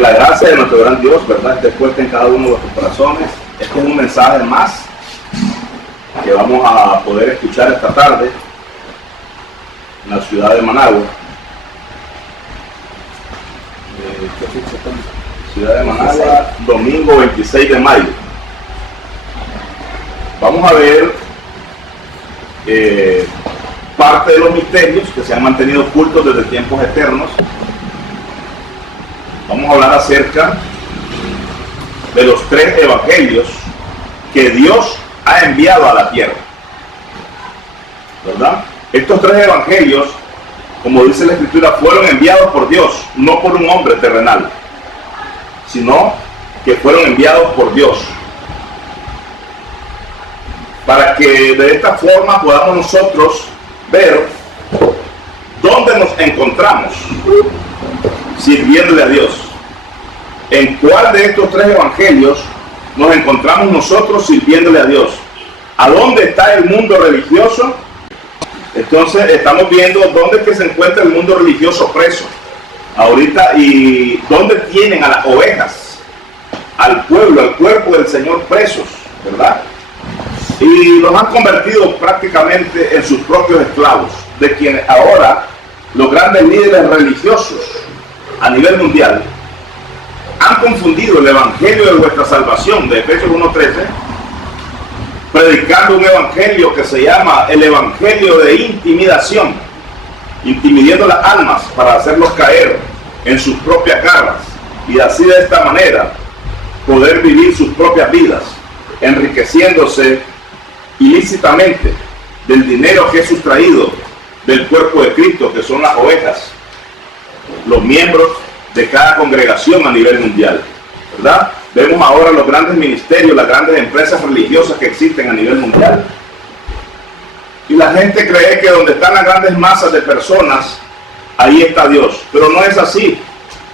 Que la gracia de nuestro gran Dios, ¿verdad?, esté puesta en cada uno de nuestros corazones. Este es un mensaje más que vamos a poder escuchar esta tarde en la ciudad de Managua. Ciudad de Managua, domingo 26 de mayo. Vamos a ver parte de los misterios que se han mantenido ocultos desde tiempos eternos. Vamos a hablar acerca de los 3 evangelios que Dios ha enviado a la tierra, ¿verdad? Estos 3 evangelios, como dice la Escritura, fueron enviados por Dios, no por un hombre terrenal, sino que fueron enviados por Dios, para que de esta forma podamos nosotros ver dónde nos encontramos sirviéndole a Dios. ¿En cuál de estos 3 evangelios nos encontramos nosotros sirviéndole a Dios? ¿A dónde está el mundo religioso? Entonces estamos viendo dónde es que se encuentra el mundo religioso preso ahorita, y dónde tienen a las ovejas, al pueblo, al cuerpo del Señor presos, ¿verdad? Y los han convertido prácticamente en sus propios esclavos, de quienes ahora los grandes líderes religiosos a nivel mundial han confundido el evangelio de vuestra salvación de Efesios 1:13, predicando un evangelio que se llama el evangelio de intimidación, intimidando las almas para hacerlos caer en sus propias garras, y así de esta manera poder vivir sus propias vidas, enriqueciéndose ilícitamente del dinero que es sustraído del cuerpo de Cristo, que son las ovejas, los miembros de cada congregación a nivel mundial, ¿verdad? Vemos ahora los grandes ministerios, las grandes empresas religiosas que existen a nivel mundial, y la gente cree que donde están las grandes masas de personas, ahí está Dios, pero no es así,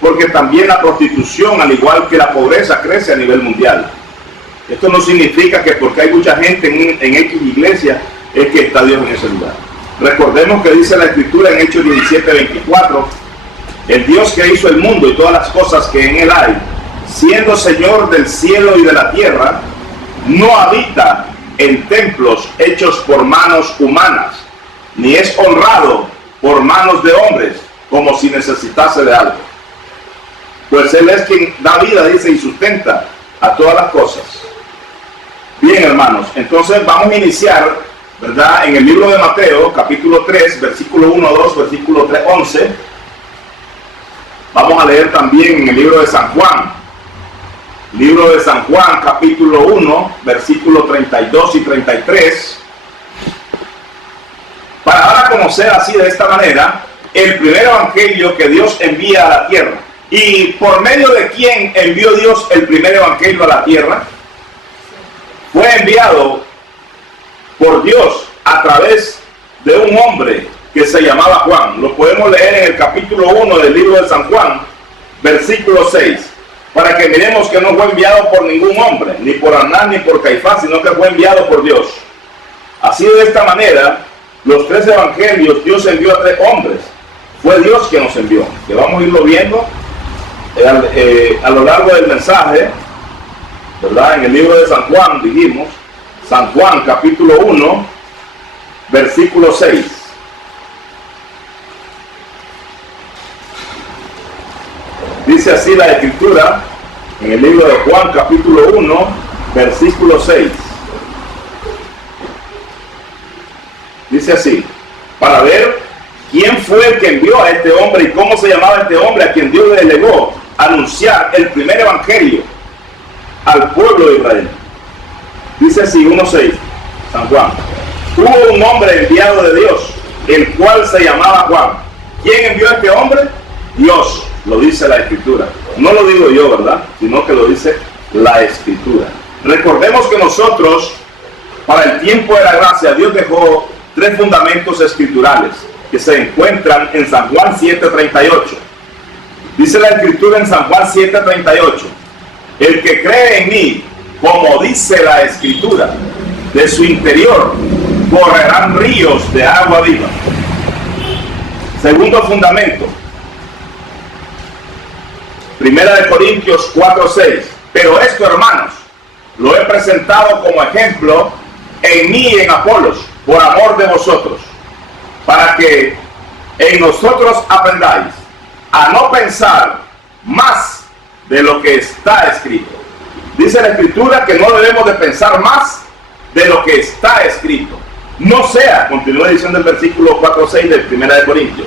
porque también la prostitución, al igual que la pobreza, crece a nivel mundial. Esto no significa que porque hay mucha gente en X iglesia es que está Dios en ese lugar. Recordemos que dice la Escritura en Hechos 17:24, el Dios que hizo el mundo y todas las cosas que en él hay, siendo Señor del cielo y de la tierra, no habita en templos hechos por manos humanas, ni es honrado por manos de hombres, como si necesitase de algo. Pues Él es quien da vida, dice, y sustenta a todas las cosas. Bien, hermanos, entonces vamos a iniciar, ¿verdad?, en el libro de Mateo, capítulo 3, versículo 1 a 2, versículo 3, 11. Vamos a leer también en el libro de San Juan, capítulo 1, versículo 32 y 33, para dar a conocer así de esta manera el primer evangelio que Dios envía a la tierra. ¿Y por medio de quién envió Dios el primer evangelio a la tierra? Fue enviado por Dios a través de un hombre que se llamaba Juan. Lo podemos leer en el capítulo 1 del libro de San Juan, versículo 6, para que miremos que no fue enviado por ningún hombre, ni por Anás ni por Caifás, sino que fue enviado por Dios. Así, de esta manera, los 3 evangelios Dios envió a 3 hombres. Fue Dios quien nos envió, que vamos a irlo viendo a lo largo del mensaje, ¿verdad? En el libro de San Juan, dijimos, San Juan capítulo 1, versículo 6. Dice así la Escritura, en el libro de Juan capítulo 1, versículo 6. Dice así, para ver quién fue el que envió a este hombre y cómo se llamaba este hombre a quien Dios le delegó anunciar el primer evangelio al pueblo de Israel. Dice así, 1:6, San Juan. Hubo un hombre enviado de Dios, el cual se llamaba Juan. ¿Quién envió a este hombre? Dios, lo dice la Escritura. No lo digo yo, ¿verdad?, sino que lo dice la Escritura. Recordemos que nosotros, para el tiempo de la gracia, Dios dejó 3 fundamentos escriturales que se encuentran en San Juan 7:38. Dice la Escritura en San Juan 7:38, el que cree en mí, como dice la Escritura, de su interior correrán ríos de agua viva. Segundo fundamento, 1 Primera de Corintios 4:6. Pero esto, hermanos, lo he presentado como ejemplo en mí y en Apolos, por amor de vosotros, para que en nosotros aprendáis a no pensar más de lo que está escrito. Dice la Escritura que no debemos de pensar más de lo que está escrito. No sea, continúa diciendo el versículo 4:6 de Primera de Corintios,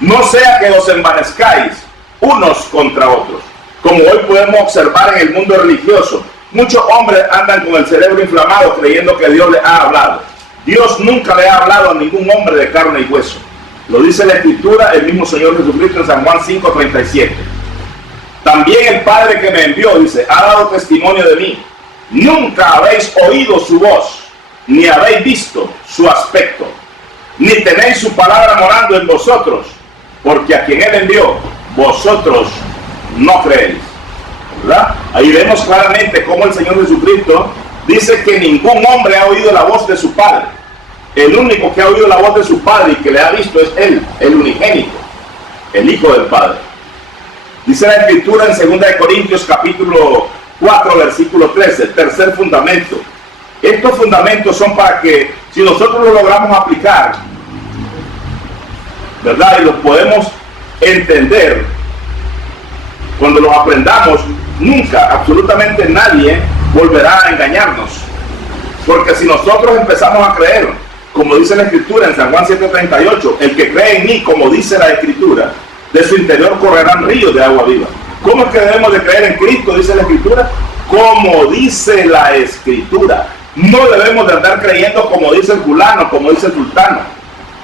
no sea que os envanezcáis unos contra otros. Como hoy podemos observar en el mundo religioso, muchos hombres andan con el cerebro inflamado creyendo que Dios les ha hablado. Dios nunca le ha hablado a ningún hombre de carne y hueso. Lo dice la Escritura, el mismo Señor Jesucristo en San Juan 5:37. También el Padre que me envió, dice, ha dado testimonio de mí. Nunca habéis oído su voz, ni habéis visto su aspecto, ni tenéis su palabra morando en vosotros, porque a quien Él envió, vosotros no creéis. ¿Verdad? Ahí vemos claramente cómo el Señor Jesucristo dice que ningún hombre ha oído la voz de su Padre. El único que ha oído la voz de su Padre y que le ha visto es Él, el unigénito, el Hijo del Padre. Dice la Escritura en 2 de Corintios capítulo 4, versículo 13, tercer fundamento. Estos fundamentos son para que, si nosotros lo logramos aplicar, ¿verdad? Y los podemos entender, cuando los aprendamos, nunca, absolutamente nadie volverá a engañarnos. Porque si nosotros empezamos a creer, como dice la Escritura en San Juan 7:38, el que cree en mí, como dice la Escritura, de su interior correrán ríos de agua viva. ¿Cómo es que debemos de creer en Cristo? Dice la Escritura, como dice la Escritura. No debemos de andar creyendo como dice el fulano, como dice el sultano,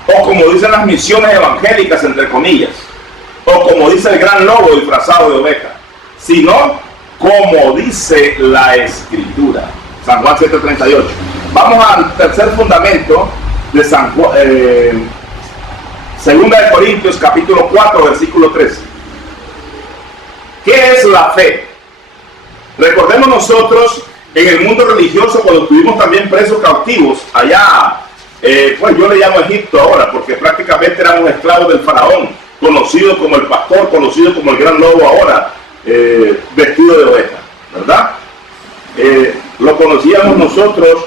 o como dicen las misiones evangélicas, entre comillas, o como dice el gran lobo disfrazado de oveja, sino como dice la Escritura. San Juan 7:38. Vamos al tercer fundamento de San Juan, Segunda de Corintios capítulo 4, versículo 13. ¿Qué es la fe? Recordemos nosotros en el mundo religioso, cuando estuvimos también presos cautivos allá, pues yo le llamo Egipto ahora, porque prácticamente éramos esclavos del faraón, conocido como el pastor, conocido como el gran lobo ahora, vestido de oveja, ¿verdad? Lo conocíamos nosotros,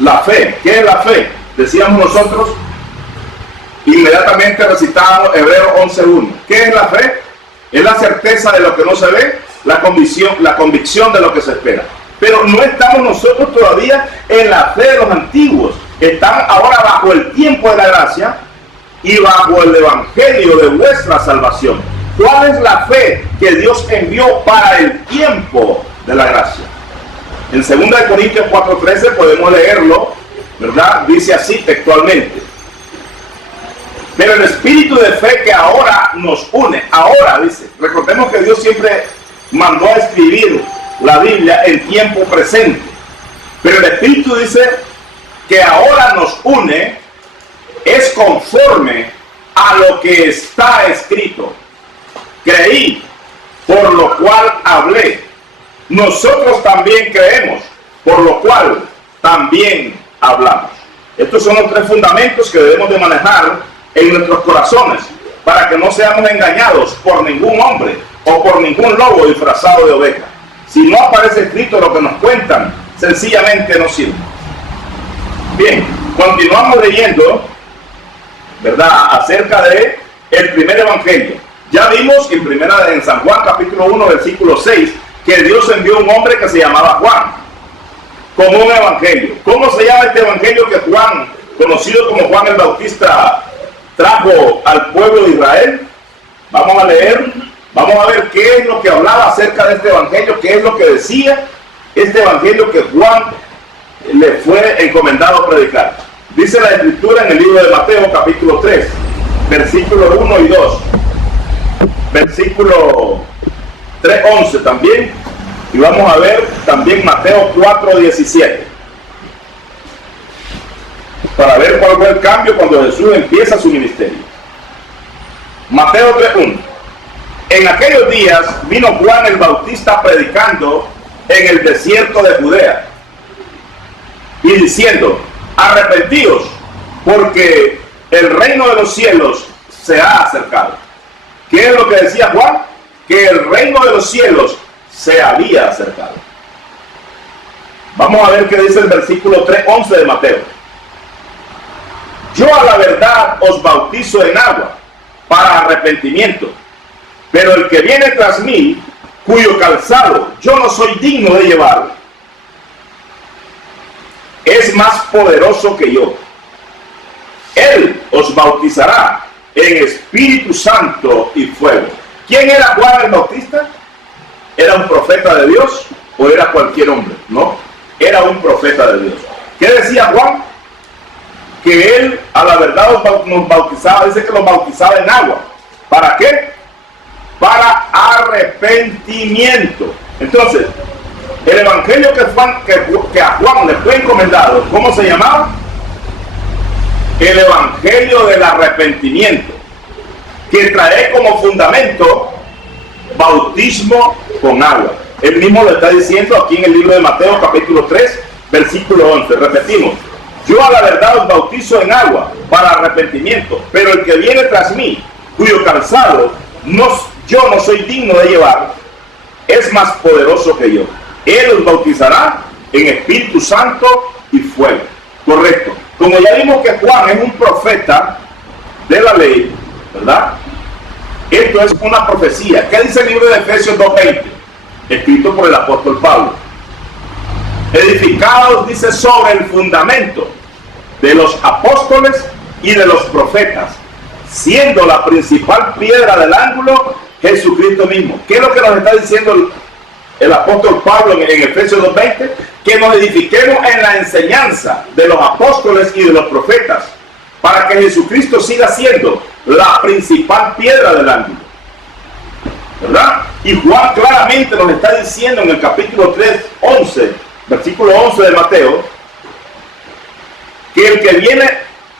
la fe. ¿Qué es la fe? Decíamos nosotros, inmediatamente recitábamos Hebreos 11:1. ¿Qué es la fe? Es la certeza de lo que no se ve, la convicción de lo que se espera. Pero no estamos nosotros todavía en la fe de los antiguos. Estamos ahora bajo el tiempo de la gracia y bajo el evangelio de vuestra salvación. ¿Cuál es la fe que Dios envió para el tiempo de la gracia? En 2 de Corintios 4:13 podemos leerlo, ¿verdad? Dice así textualmente: pero el espíritu de fe que ahora nos une, ahora dice, recordemos que Dios siempre mandó a escribir la Biblia en tiempo presente, pero el espíritu dice que ahora nos une, es conforme a lo que está escrito. Creí, por lo cual hablé. Nosotros también creemos, por lo cual también hablamos. Estos son los tres fundamentos que debemos de manejar en nuestros corazones, para que no seamos engañados por ningún hombre o por ningún lobo disfrazado de oveja. Si no aparece escrito lo que nos cuentan, sencillamente no sirve. Bien, continuamos leyendo, ¿verdad?, acerca de el primer evangelio. Ya vimos en San Juan capítulo 1 versículo 6 que Dios envió un hombre que se llamaba Juan como un evangelio. ¿Cómo se llama este evangelio que Juan, conocido como Juan el Bautista, trajo al pueblo de Israel? Vamos a leer, vamos a ver qué es lo que hablaba acerca de este evangelio, qué es lo que decía este evangelio que Juan le fue encomendado a predicar. Dice la Escritura en el libro de Mateo capítulo 3 versículos 1 y 2, versículo 3:11 también, y vamos a ver también Mateo 4:17, para ver cuál fue el cambio cuando Jesús empieza su ministerio. Mateo 3:1. En aquellos días vino Juan el Bautista predicando en el desierto de Judea y diciendo: arrepentíos, porque el reino de los cielos se ha acercado. ¿Qué es lo que decía Juan? Que el reino de los cielos se había acercado. Vamos a ver qué dice el versículo 11 de Mateo. Yo a la verdad os bautizo en agua para arrepentimiento, pero el que viene tras mí, cuyo calzado yo no soy digno de llevar, es más poderoso que yo. Él os bautizará en Espíritu Santo y fuego. ¿Quién era Juan el Bautista? ¿Era un profeta de Dios o era cualquier hombre? No, era un profeta de Dios. ¿Qué decía Juan? Que él a la verdad nos bautizaba, dice que los bautizaba en agua. ¿Para qué? Para arrepentimiento. Entonces, el evangelio que a Juan le fue encomendado, ¿cómo se llamaba? El evangelio del arrepentimiento, que trae como fundamento bautismo con agua. Él mismo lo está diciendo aquí en el libro de Mateo capítulo 3 versículo 11. Repetimos: yo a la verdad os bautizo en agua para arrepentimiento, pero el que viene tras mí, cuyo calzado yo no soy digno de llevar, es más poderoso que yo. Él os bautizará en Espíritu Santo y fuego. Correcto. Como ya vimos que Juan es un profeta de la ley, ¿verdad? Esto es una profecía. ¿Qué dice el libro de Efesios 2:20? Escrito por el apóstol Pablo. Edificados, dice, sobre el fundamento de los apóstoles y de los profetas, siendo la principal piedra del ángulo Jesucristo mismo. ¿Qué es lo que nos está diciendo el apóstol Pablo en Efesios 2:20? Que nos edifiquemos en la enseñanza de los apóstoles y de los profetas, para que Jesucristo siga siendo la principal piedra del ángulo, ¿verdad? Y Juan claramente nos está diciendo en el capítulo 3:11, versículo 11 de Mateo, que el que viene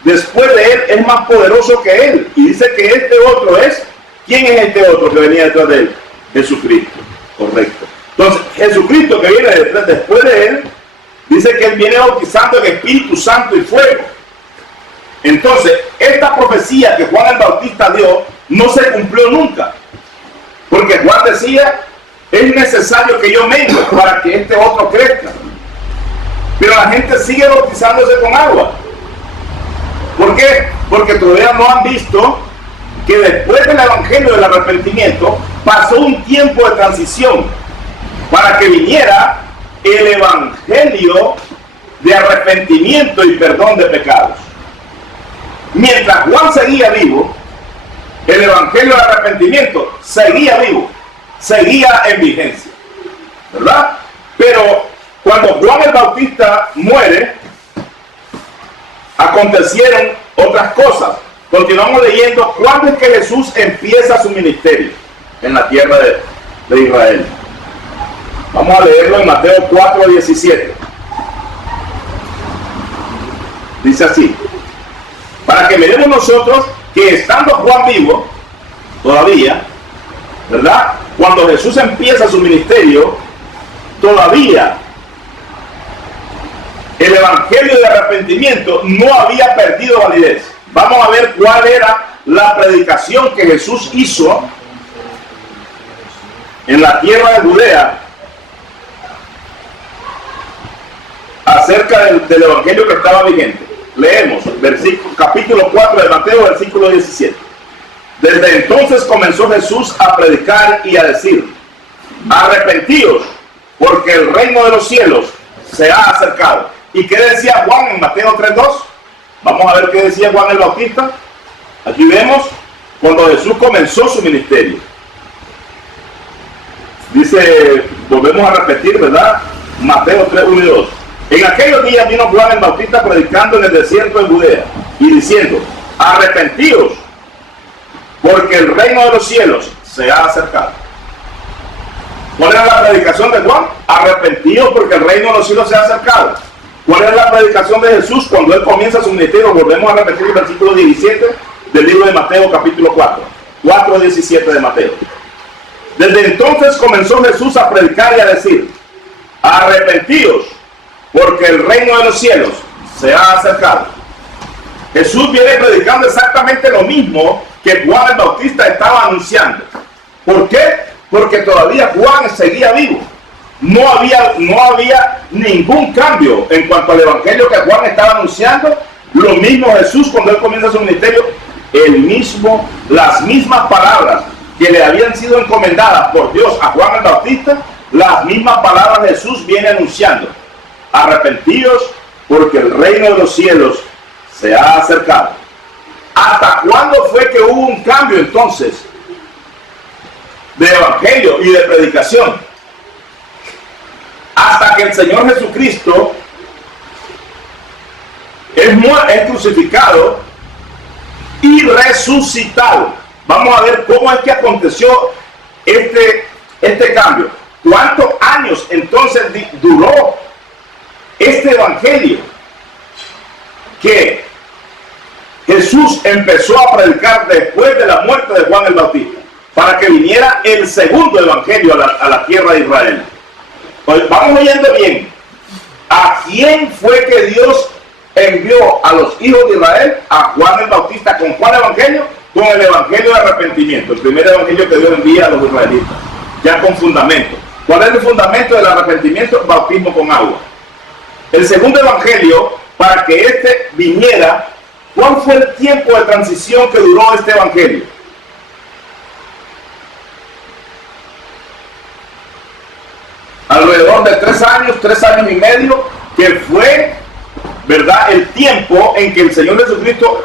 después de él es más poderoso que él. Y dice que este otro es, ¿quién es este otro que venía detrás de él? Jesucristo. Correcto. Entonces, Jesucristo que viene después de él, dice que él viene bautizando en Espíritu Santo y fuego. Entonces, esta profecía que Juan el Bautista dio no se cumplió nunca. Porque Juan decía, es necesario que yo mengue para que este otro crezca. Pero la gente sigue bautizándose con agua. ¿Por qué? Porque todavía no han visto que después del evangelio del arrepentimiento pasó un tiempo de transición para que viniera el evangelio de arrepentimiento y perdón de pecados. Mientras Juan seguía vivo, el evangelio de arrepentimiento seguía vivo, seguía en vigencia, ¿verdad? Pero cuando Juan el Bautista muere, acontecieron otras cosas. Continuamos leyendo. ¿Cuándo es que Jesús empieza su ministerio en la tierra de Israel? Vamos a leerlo en Mateo 4:17. Dice así: para que miremos nosotros que estando Juan vivo, todavía, ¿verdad? Cuando Jesús empieza su ministerio, todavía el evangelio de arrepentimiento no había perdido validez. Vamos a ver cuál era la predicación que Jesús hizo en la tierra de Judea acerca del evangelio que estaba vigente. Leemos capítulo 4 de Mateo, versículo 17. Desde entonces comenzó Jesús a predicar y a decir: arrepentíos, porque el reino de los cielos se ha acercado. ¿Y qué decía Juan en Mateo 3:2? Vamos a ver qué decía Juan el Bautista. Aquí vemos cuando Jesús comenzó su ministerio. Dice, volvemos a repetir, ¿verdad? Mateo 3:1 y 2. En aquellos días vino Juan el Bautista predicando en el desierto de Judea y diciendo: arrepentíos, porque el reino de los cielos se ha acercado. ¿Cuál era la predicación de Juan? Arrepentíos, porque el reino de los cielos se ha acercado. ¿Cuál es la predicación de Jesús cuando él comienza su ministerio? Volvemos a repetir el versículo 17 del libro de Mateo capítulo 4:17 de Mateo. Desde entonces comenzó Jesús a predicar y a decir: arrepentíos, porque el reino de los cielos se ha acercado. Jesús viene predicando exactamente lo mismo que Juan el Bautista estaba anunciando. ¿Por qué? Porque todavía Juan seguía vivo. No había ningún cambio en cuanto al evangelio que Juan estaba anunciando. Lo mismo Jesús cuando él comienza su ministerio, las mismas palabras que le habían sido encomendadas por Dios a Juan el Bautista, las mismas palabras Jesús viene anunciando. Arrepentíos porque el reino de los cielos se ha acercado. ¿Hasta cuándo fue que hubo un cambio entonces de evangelio y de predicación? Hasta que el Señor Jesucristo es crucificado y resucitado. Vamos a ver cómo es que aconteció este cambio. ¿Cuántos años entonces duró este evangelio que Jesús empezó a predicar después de la muerte de Juan el Bautista, para que viniera el segundo evangelio a la tierra de Israel? Pues vamos oyendo bien. ¿A quién fue que Dios envió a los hijos de Israel? A Juan el Bautista. ¿Con cuál evangelio? Con el evangelio de arrepentimiento, el primer evangelio que Dios envía a los israelitas, ya con fundamento. ¿Cuál es el fundamento del arrepentimiento? Bautismo con agua. El segundo evangelio, para que este viniera, ¿cuál fue el tiempo de transición que duró este evangelio? Alrededor de 3 años y medio, que fue, ¿verdad?, el tiempo en que el Señor Jesucristo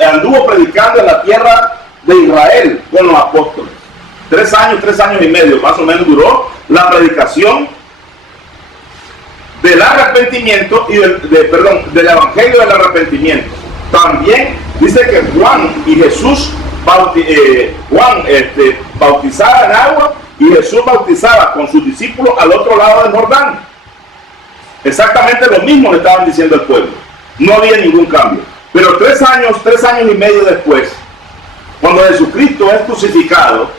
anduvo predicando en la tierra de Israel con los apóstoles. 3 años y medio, más o menos duró la predicación del arrepentimiento y del evangelio del arrepentimiento. También dice que Juan y Jesús bautizaba en agua y Jesús bautizaba con sus discípulos al otro lado del Jordán. Exactamente lo mismo le estaban diciendo al pueblo. No había ningún cambio. Pero 3 años y medio después, cuando Jesucristo es crucificado,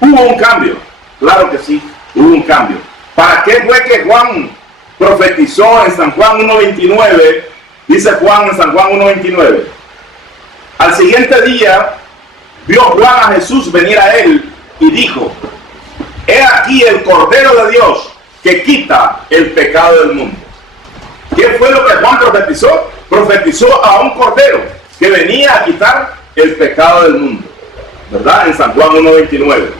hubo un cambio. Claro que sí, hubo un cambio. ¿Para qué fue que Juan profetizó en San Juan 1:29? Dice Juan en San Juan 1:29. Al siguiente día vio Juan a Jesús venir a él y dijo: he aquí el Cordero de Dios que quita el pecado del mundo. ¿Qué fue lo que Juan profetizó? Profetizó a un Cordero que venía a quitar el pecado del mundo, ¿verdad? En San Juan 1:29.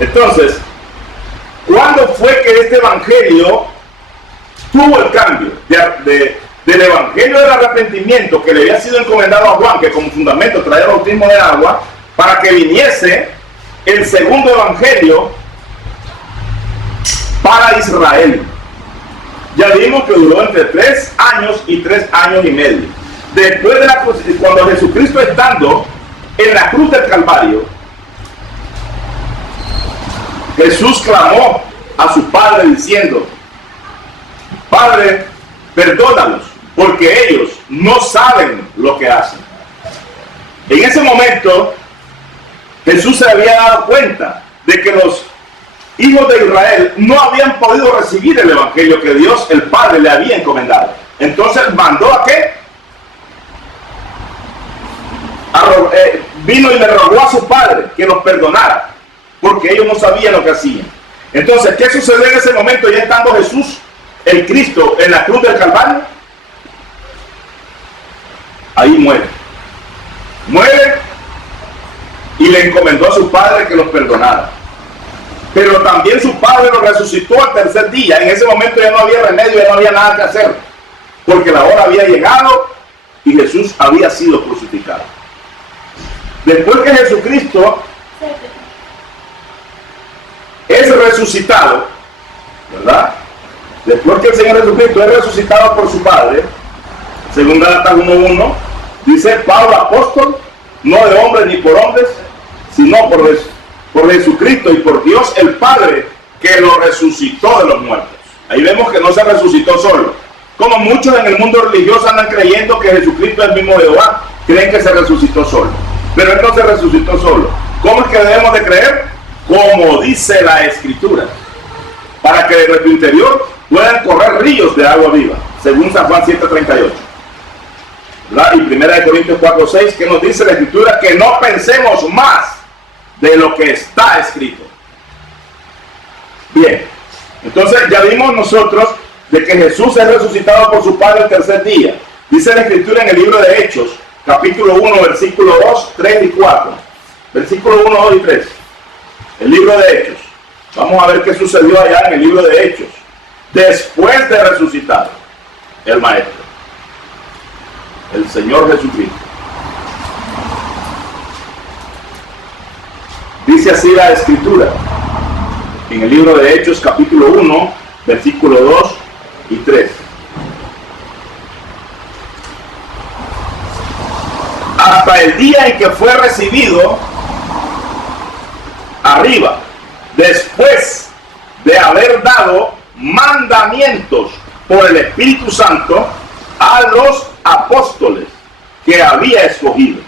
Entonces, ¿cuándo fue que este evangelio tuvo el cambio del evangelio del arrepentimiento que le había sido encomendado a Juan, que como fundamento traía el bautismo de agua, para que viniese el segundo evangelio para Israel? Ya vimos que duró entre 3 años y 3 años y medio. Después de cuando Jesucristo, estando en la cruz del Calvario, Jesús clamó a su Padre diciendo: Padre, perdónalos, porque ellos no saben lo que hacen. En ese momento, Jesús se había dado cuenta de que los hijos de Israel no habían podido recibir el evangelio que Dios el Padre le había encomendado. Entonces mandó a qué? Vino y le rogó a su Padre que los perdonara, porque ellos no sabían lo que hacían. Entonces, ¿qué sucedió en ese momento, ya estando Jesús, el Cristo, en la cruz del Calvario? Ahí muere y le encomendó a su Padre que los perdonara. Pero también su Padre lo resucitó al tercer día. En ese momento ya no había remedio, ya no había nada que hacer, porque la hora había llegado y Jesús había sido crucificado. Después que Jesucristo es resucitado, ¿verdad? Después que el Señor Jesucristo es resucitado por su Padre, según Gálatas 1:1, dice: Pablo, apóstol, no de hombres ni por hombres, sino por Jesucristo y por Dios el Padre, que lo resucitó de los muertos. Ahí vemos que no se resucitó solo. Como muchos en el mundo religioso andan creyendo que Jesucristo es el mismo Jehová, creen que se resucitó solo. Pero Él no se resucitó solo. ¿Cómo es que debemos de creer? Como dice la Escritura, para que de nuestro interior puedan correr ríos de agua viva, según San Juan 7:38. ¿verdad? Y 1 Corintios 4:6, que nos dice la Escritura que no pensemos más de lo que está escrito. Bien, entonces ya vimos nosotros de que Jesús es resucitado por su Padre el tercer día. Dice la Escritura en el libro de Hechos, capítulo 1, versículo 2, 3 y 4. Versículo 1, 2 y 3. El libro de Hechos. Vamos a ver qué sucedió allá en el libro de Hechos. Después de resucitar el Maestro, el Señor Jesucristo. Dice así la Escritura. En el libro de Hechos, capítulo 1, versículo 2 y 3. Hasta el día en que fue recibido arriba, después de haber dado mandamientos por el Espíritu Santo a los apóstoles que había escogido,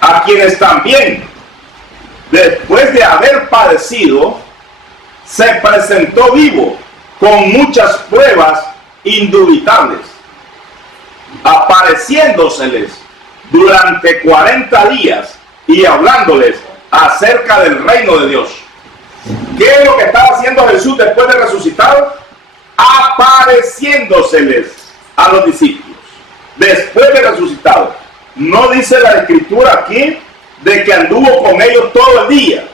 a quienes también, después de haber padecido, se presentó vivo con muchas pruebas indubitables, apareciéndoseles durante 40 días y hablándoles acerca del reino de Dios. ¿Qué es lo que estaba haciendo Jesús después de resucitado? Apareciéndoseles a los discípulos después de resucitado. No dice la Escritura aquí de que anduvo con ellos todo el día,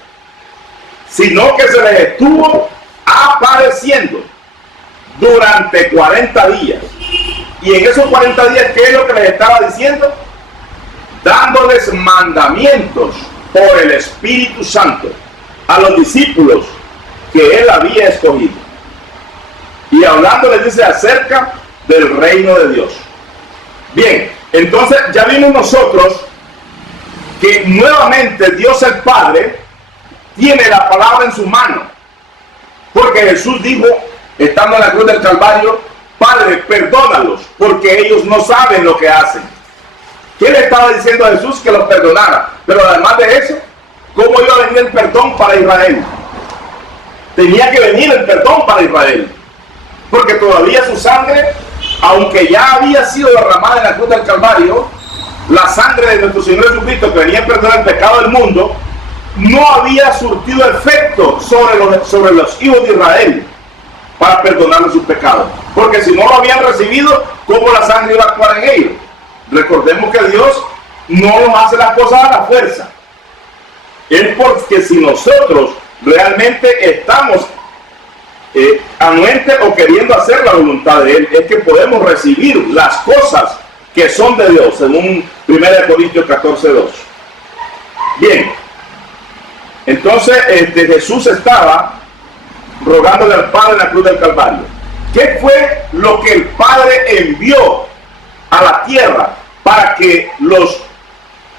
sino que se les estuvo apareciendo durante 40 días. Y en esos 40 días, ¿qué es lo que les estaba diciendo? Dándoles mandamientos por el Espíritu Santo a los discípulos que él había escogido. Y hablando les dice acerca del reino de Dios. Bien, entonces ya vimos nosotros que nuevamente Dios el Padre tiene la palabra en su mano. Porque Jesús dijo, estando en la cruz del Calvario, Padre, perdónalos, porque ellos no saben lo que hacen. ¿Qué le estaba diciendo a Jesús? Que los perdonara. Pero además de eso, ¿cómo iba a venir el perdón para Israel? Tenía que venir el perdón para Israel. Porque todavía su sangre, aunque ya había sido derramada en la cruz del Calvario, la sangre de nuestro Señor Jesucristo, que venía a perdonar el pecado del mundo, no había surtido efecto sobre los hijos de Israel para perdonarles sus pecados. Porque si no lo habían recibido, ¿cómo la sangre iba a actuar en ellos? Recordemos que Dios no nos hace las cosas a la fuerza. Es porque si nosotros realmente estamos anuentes o queriendo hacer la voluntad de Él, es que podemos recibir las cosas que son de Dios, según 1 Corintios 14:2. Bien, entonces Jesús estaba rogándole al Padre en la cruz del Calvario. ¿Qué fue lo que el Padre envió a la tierra para que los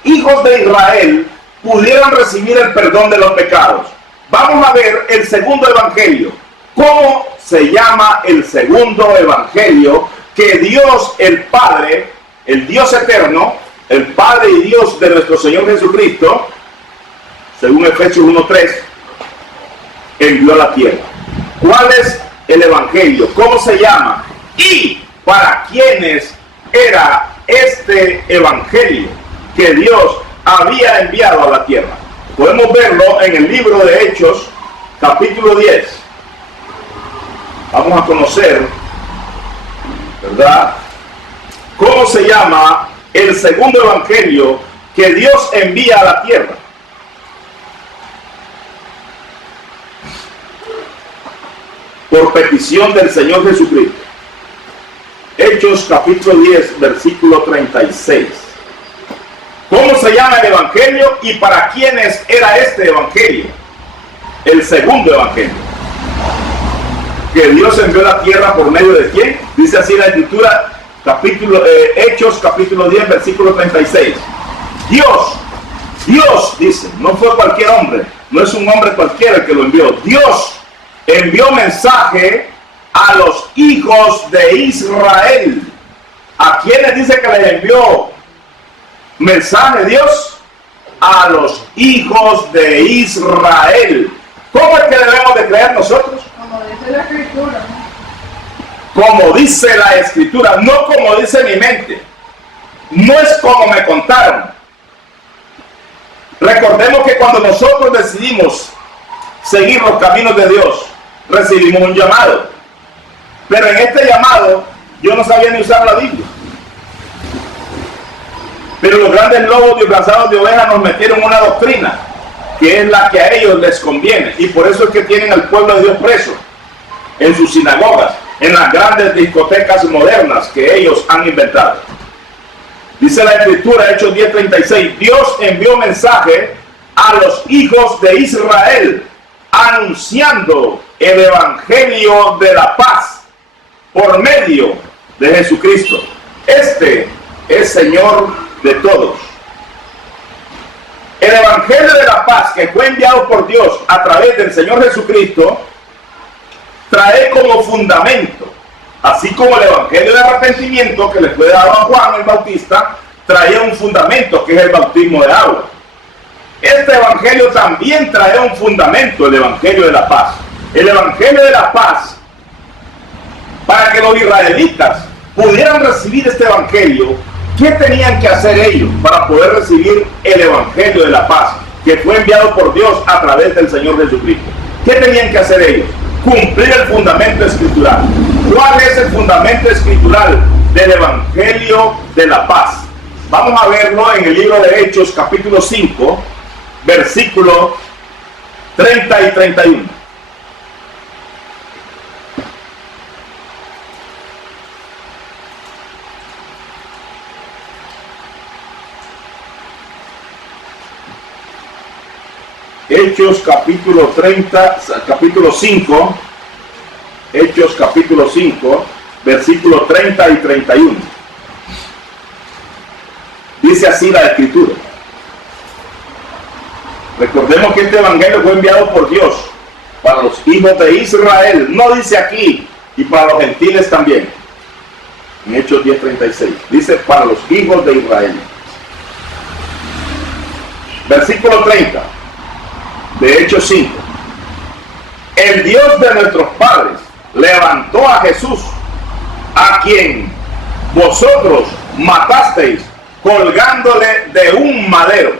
hijos de Israel pudieran recibir el perdón de los pecados? Vamos a ver el segundo evangelio. ¿Cómo se llama el segundo evangelio que Dios el Padre, el Dios eterno, el Padre y Dios de nuestro Señor Jesucristo, según Efesios 1:3, envió a la tierra? ¿Cuál es el evangelio? ¿Cómo se llama? ¿Y para quiénes era este evangelio que Dios había enviado a la tierra? Podemos verlo en el libro de Hechos, capítulo 10. Vamos a conocer, ¿verdad?, cómo se llama el segundo evangelio que Dios envía a la tierra. Por petición del Señor Jesucristo. Hechos capítulo 10, versículo 36. ¿Cómo se llama el evangelio y para quiénes era este evangelio? El segundo evangelio que Dios envió a la tierra, ¿por medio de quién? Dice así la Escritura, Hechos capítulo 10, versículo 36. Dios dice, no fue cualquier hombre, no es un hombre cualquiera el que lo envió. Dios envió mensaje a los hijos de Israel. ¿A quiénes dice que les envió mensaje Dios? A los hijos de Israel. ¿Cómo es que debemos de creer nosotros? Como dice la Escritura. como dice la Escritura, no como dice mi mente, no es como me contaron. Recordemos que cuando nosotros decidimos seguir los caminos de Dios, recibimos un llamado, pero en este llamado yo no sabía ni usar la Biblia. Pero los grandes lobos disfrazados de ovejas nos metieron una doctrina que es la que a ellos les conviene, y por eso es que tienen al pueblo de Dios preso en sus sinagogas, en las grandes discotecas modernas que ellos han inventado. Dice la Escritura, Hechos 10:36, Dios envió mensaje a los hijos de Israel anunciando el evangelio de la paz por medio de Jesucristo. Este es Señor de todos. El evangelio de la paz que fue enviado por Dios a través del Señor Jesucristo trae como fundamento, así como el evangelio de arrepentimiento que le fue dado a Juan el Bautista, traía un fundamento que es el bautismo de agua. Este evangelio también trae un fundamento, el evangelio de la paz. El evangelio de la paz, para que los israelitas pudieran recibir este evangelio, ¿qué tenían que hacer ellos para poder recibir el evangelio de la paz que fue enviado por Dios a través del Señor Jesucristo? ¿Qué tenían que hacer ellos? Cumplir el fundamento escritural. ¿Cuál es el fundamento escritural del evangelio de la paz? Vamos a verlo en el libro de Hechos, capítulo 5, versículo 30 y 31. Hechos capítulo 5, Hechos capítulo 5, versículo 30 y 31. Dice así la Escritura. Recordemos que este evangelio fue enviado por Dios para los hijos de Israel. No dice aquí, y para los gentiles también. En Hechos 10:36. Dice para los hijos de Israel. Versículo 30. De Hechos 5. El Dios de nuestros padres levantó a Jesús, a quien vosotros matasteis colgándole de un madero.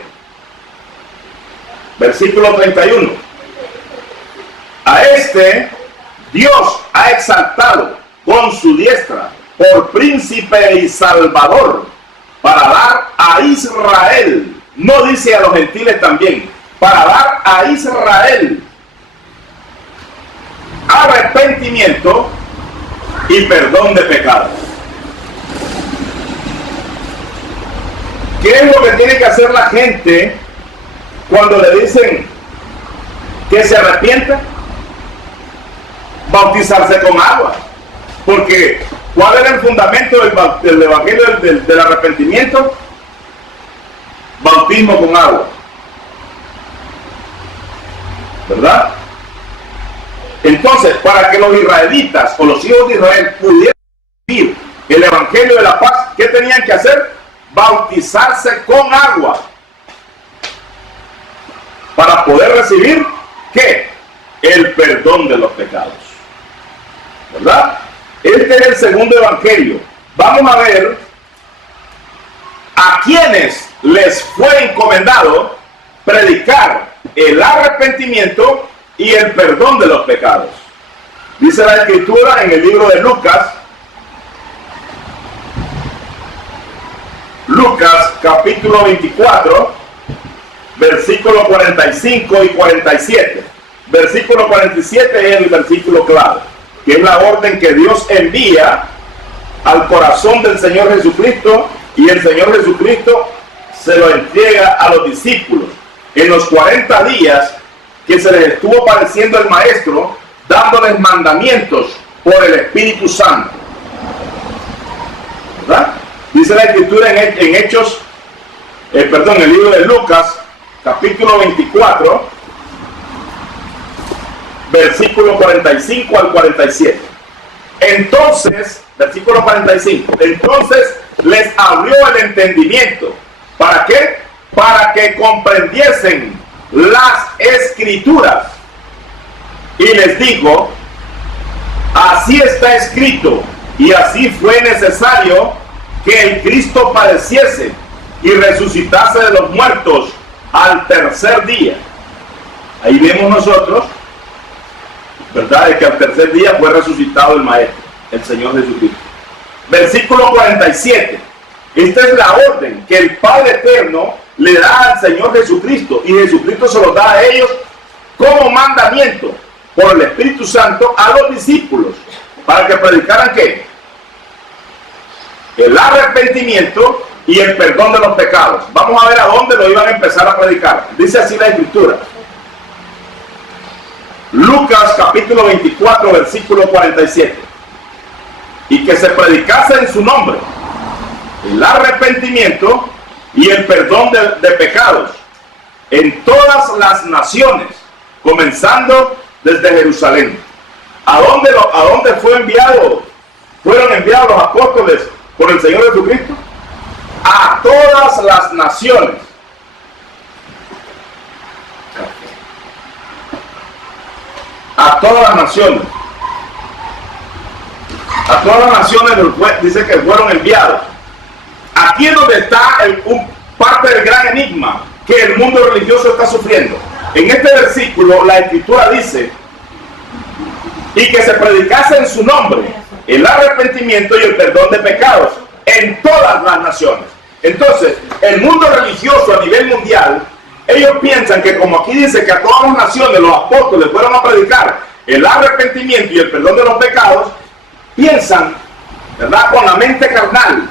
Versículo 31. A este Dios ha exaltado con su diestra por príncipe y salvador para dar a Israel, no dice a los gentiles también, para dar a Israel arrepentimiento y perdón de pecados. ¿Qué es lo que tiene que hacer la gente cuando le dicen que se arrepienta? Bautizarse con agua. Porque ¿cuál era el fundamento del evangelio del arrepentimiento? Bautismo con agua, ¿verdad? Entonces, para que los israelitas o los hijos de Israel pudieran vivir el evangelio de la paz, ¿qué tenían que hacer? Bautizarse con agua para poder recibir ¿qué? El perdón de los pecados, ¿verdad? Este es el segundo evangelio. Vamos a ver a quienes les fue encomendado predicar el arrepentimiento y el perdón de los pecados. Dice la Escritura en el libro de Lucas, capítulo 24, versículos 45 y 47. Versículo 47 es el versículo clave, que es la orden que Dios envía al corazón del Señor Jesucristo, y el Señor Jesucristo se lo entrega a los discípulos en los 40 días que se les estuvo pareciendo el Maestro, dándoles mandamientos por el Espíritu Santo, ¿verdad? Dice la Escritura en Hechos, en el libro de Lucas, capítulo 24, versículo 45 al 47. Entonces, versículo 45, entonces les abrió el entendimiento. ¿Para qué? Para que comprendiesen las Escrituras. Y les dijo, Así está escrito, y así fue necesario que el Cristo padeciese y resucitase de los muertos al tercer día. Ahí vemos nosotros, ¿verdad?, de que al tercer día fue resucitado el Maestro, el Señor Jesucristo. Versículo 47. Esta es la orden que el Padre Eterno le da al Señor Jesucristo, y Jesucristo se lo da a ellos como mandamiento por el Espíritu Santo a los discípulos, para que predicaran ¿qué? El arrepentimiento y el perdón de los pecados. Vamos a ver a dónde lo iban a empezar a predicar. Dice así la Escritura. Lucas capítulo 24, versículo 47. Y que se predicase en su nombre el arrepentimiento y el perdón de pecados en todas las naciones, comenzando desde Jerusalén. ¿A dónde fueron enviados los apóstoles por el Señor Jesucristo? A todas las naciones. A todas las naciones. A todas las naciones dice que fueron enviados. Aquí es donde está parte del gran enigma que el mundo religioso está sufriendo. En este versículo la Escritura dice: y que se predicase en su nombre el arrepentimiento y el perdón de pecados en todas las naciones. Entonces, el mundo religioso a nivel mundial, ellos piensan que como aquí dice que a todas las naciones los apóstoles fueron a predicar el arrepentimiento y el perdón de los pecados, piensan, ¿verdad?, con la mente carnal.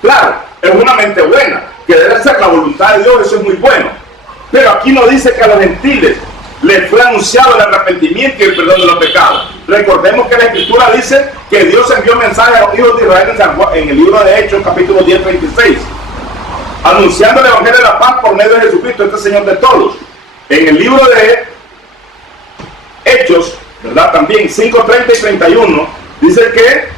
Claro, es una mente buena, que debe ser la voluntad de Dios, eso es muy bueno. Pero aquí no dice que a los gentiles les fue anunciado el arrepentimiento y el perdón de los pecados. Recordemos que la Escritura dice que Dios envió mensaje a los hijos de Israel en el libro de Hechos, capítulo 10, 36, anunciando el evangelio de la paz por medio de Jesucristo, este Señor de todos. En el libro de Hechos, ¿verdad?, también 5, 30 y 31, dice que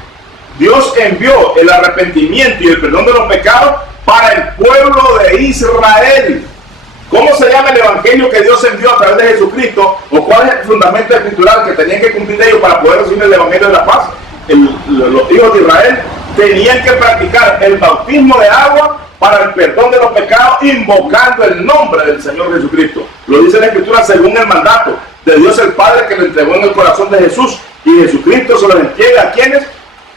Dios envió el arrepentimiento y el perdón de los pecados para el pueblo de Israel. ¿Cómo se llama el evangelio que Dios envió a través de Jesucristo? ¿O cuál es el fundamento escritural que tenían que cumplir ellos para poder recibir el evangelio de la paz? Los hijos de Israel tenían que practicar el bautismo de agua para el perdón de los pecados, invocando el nombre del Señor Jesucristo. Lo dice la Escritura según el mandato de Dios el Padre que le entregó en el corazón de Jesús. Y Jesucristo se los entrega ¿a quiénes?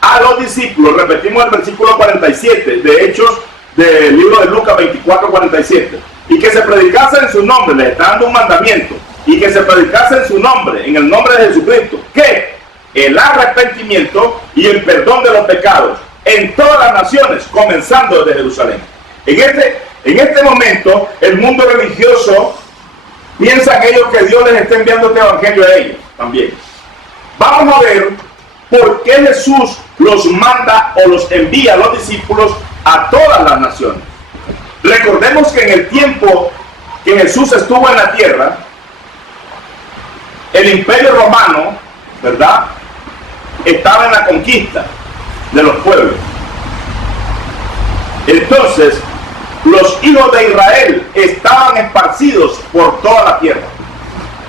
A los discípulos. Repetimos el versículo 47 de Hechos del libro de Lucas 24, 47. Y que se predicase en su nombre, les está dando un mandamiento, y que se predicase en su nombre, en el nombre de Jesucristo, que el arrepentimiento y el perdón de los pecados en todas las naciones, comenzando desde Jerusalén. En este momento, el mundo religioso piensa en ellos que Dios les está enviando este evangelio a ellos también. Vamos a ver por qué Jesús los manda o los envía a los discípulos a todas las naciones. Recordemos que en el tiempo que Jesús estuvo en la tierra, el imperio romano, ¿verdad?, estaba en la conquista de los pueblos. Entonces, los hijos de Israel estaban esparcidos por toda la tierra,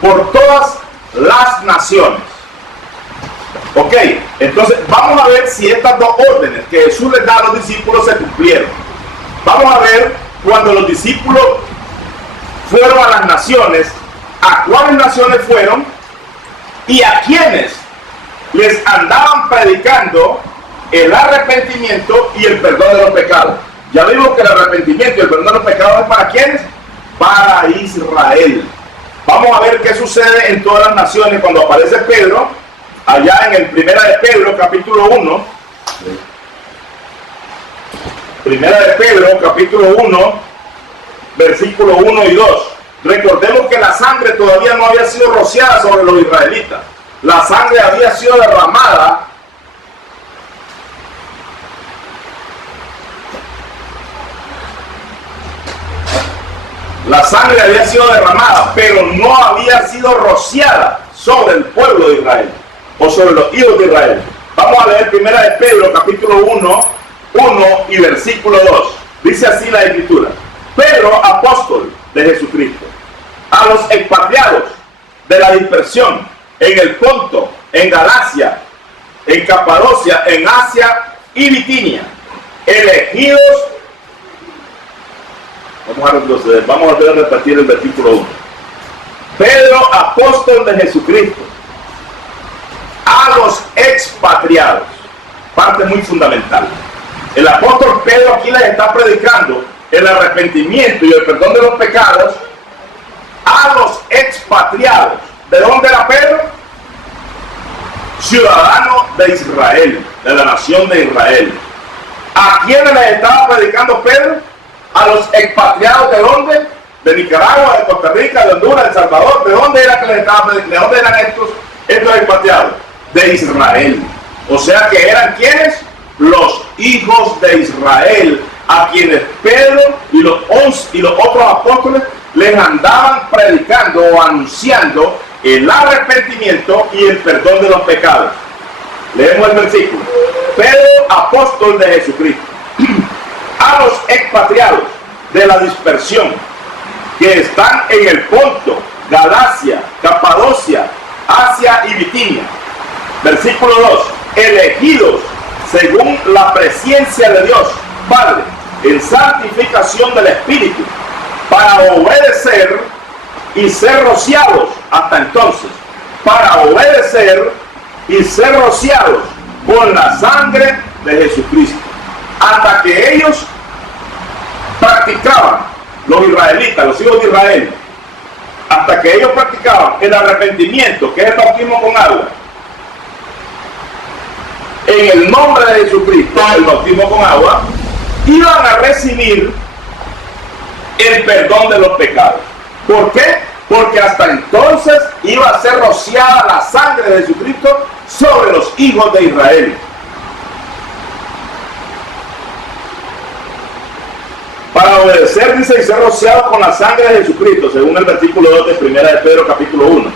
por todas las naciones. Ok, entonces vamos a ver si estas dos órdenes que Jesús les da a los discípulos se cumplieron. Vamos a ver cuando los discípulos fueron a las naciones, a cuáles naciones fueron y a quienes les andaban predicando el arrepentimiento y el perdón de los pecados. Ya vimos que el arrepentimiento y el perdón de los pecados es para quienes, para Israel. Vamos a ver qué sucede en todas las naciones cuando aparece Pedro, allá en el Primera de Pedro, capítulo 1. Primera de Pedro, capítulo 1, versículo 1 y 2. Recordemos que la sangre todavía no había sido rociada sobre los israelitas. La sangre había sido derramada pero no había sido rociada sobre el pueblo de Israel o sobre los hijos de Israel. Vamos a leer Primera de Pedro, capítulo 1 y versículo 2. Dice así la Escritura: Pedro, apóstol de Jesucristo, a los expatriados de la dispersión en el Ponto, en Galacia, en Capadocia, en Asia y Bitinia, elegidos. Vamos a repetir el versículo 1. Pedro, apóstol de Jesucristo, a los expatriados. Parte muy fundamental. El apóstol Pedro aquí les está predicando el arrepentimiento y el perdón de los pecados a los expatriados. ¿De dónde era Pedro? Ciudadano de Israel, de la nación de Israel. ¿A quiénes les estaba predicando Pedro? A los expatriados. ¿De dónde? De Nicaragua, de Costa Rica, de Honduras, de El Salvador. ¿De dónde era que les estaba predicando? ¿De dónde eran estos expatriados? De Israel. O sea que eran ¿quiénes? Los hijos de Israel, a quienes Pedro y los otros apóstoles les andaban predicando o anunciando el arrepentimiento y el perdón de los pecados. Leemos el versículo. Pedro, apóstol de Jesucristo, a los expatriados de la dispersión que están en el Ponto, Galacia, Capadocia, Asia y Bitinia. Versículo 2. Elegidos según la presencia de Dios Padre en santificación del Espíritu, para obedecer y ser rociados, hasta entonces, para obedecer y ser rociados con la sangre de Jesucristo, hasta que ellos practicaban, los israelitas, los hijos de Israel, hasta que ellos practicaban el arrepentimiento, que es el bautismo con agua, en el nombre de Jesucristo, el bautismo con agua, iban a recibir el perdón de los pecados. ¿Por qué? Porque hasta entonces iba a ser rociada la sangre de Jesucristo sobre los hijos de Israel. Para obedecer, dice, y ser rociados con la sangre de Jesucristo, según el versículo 2 de 1 de Pedro capítulo 1.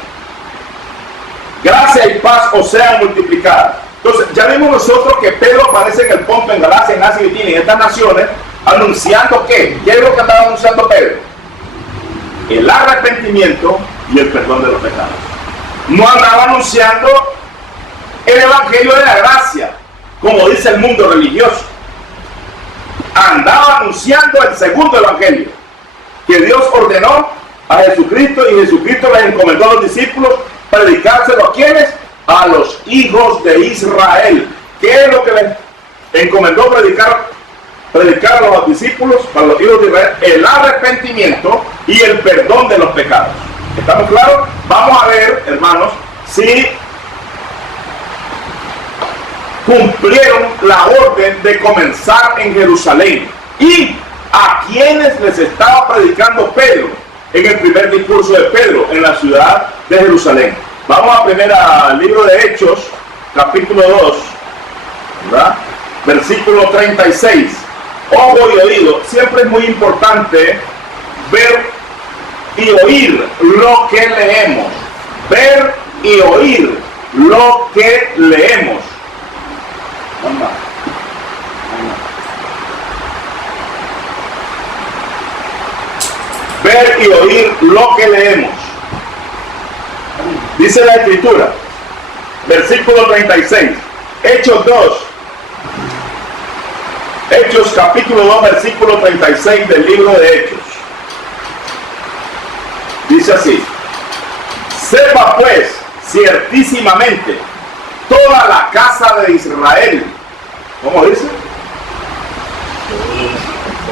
Gracia y paz os sean multiplicadas. Entonces, ya vimos nosotros que Pedro aparece en el Ponto, en Galacia, en Asia y Bitinia, en estas naciones, anunciando ¿qué? ¿Qué es lo que estaba anunciando Pedro? El arrepentimiento y el perdón de los pecados. No andaba anunciando el evangelio de la gracia, como dice el mundo religioso. Andaba anunciando el segundo evangelio, que Dios ordenó a Jesucristo, y Jesucristo les encomendó a los discípulos predicárselo a quienes, a los hijos de Israel. ¿Qué es lo que les encomendó predicar a los discípulos, para los hijos de Israel? El arrepentimiento y el perdón de los pecados. ¿Estamos claros? Vamos a ver, hermanos, si cumplieron la orden de comenzar en Jerusalén y a quienes les estaba predicando Pedro en el primer discurso de Pedro en la ciudad de Jerusalén. Vamos a primero al libro de Hechos, capítulo 2, ¿verdad? Versículo 36. Ojo y oído. Siempre es muy importante ver y oír lo que leemos. Ver y oír lo que leemos. Ver y oír lo que leemos. Dice la Escritura, versículo 36, Hechos 2, Hechos capítulo 2, versículo 36 del libro de Hechos. Dice así: sepa pues ciertísimamente toda la casa de Israel. ¿Cómo dice?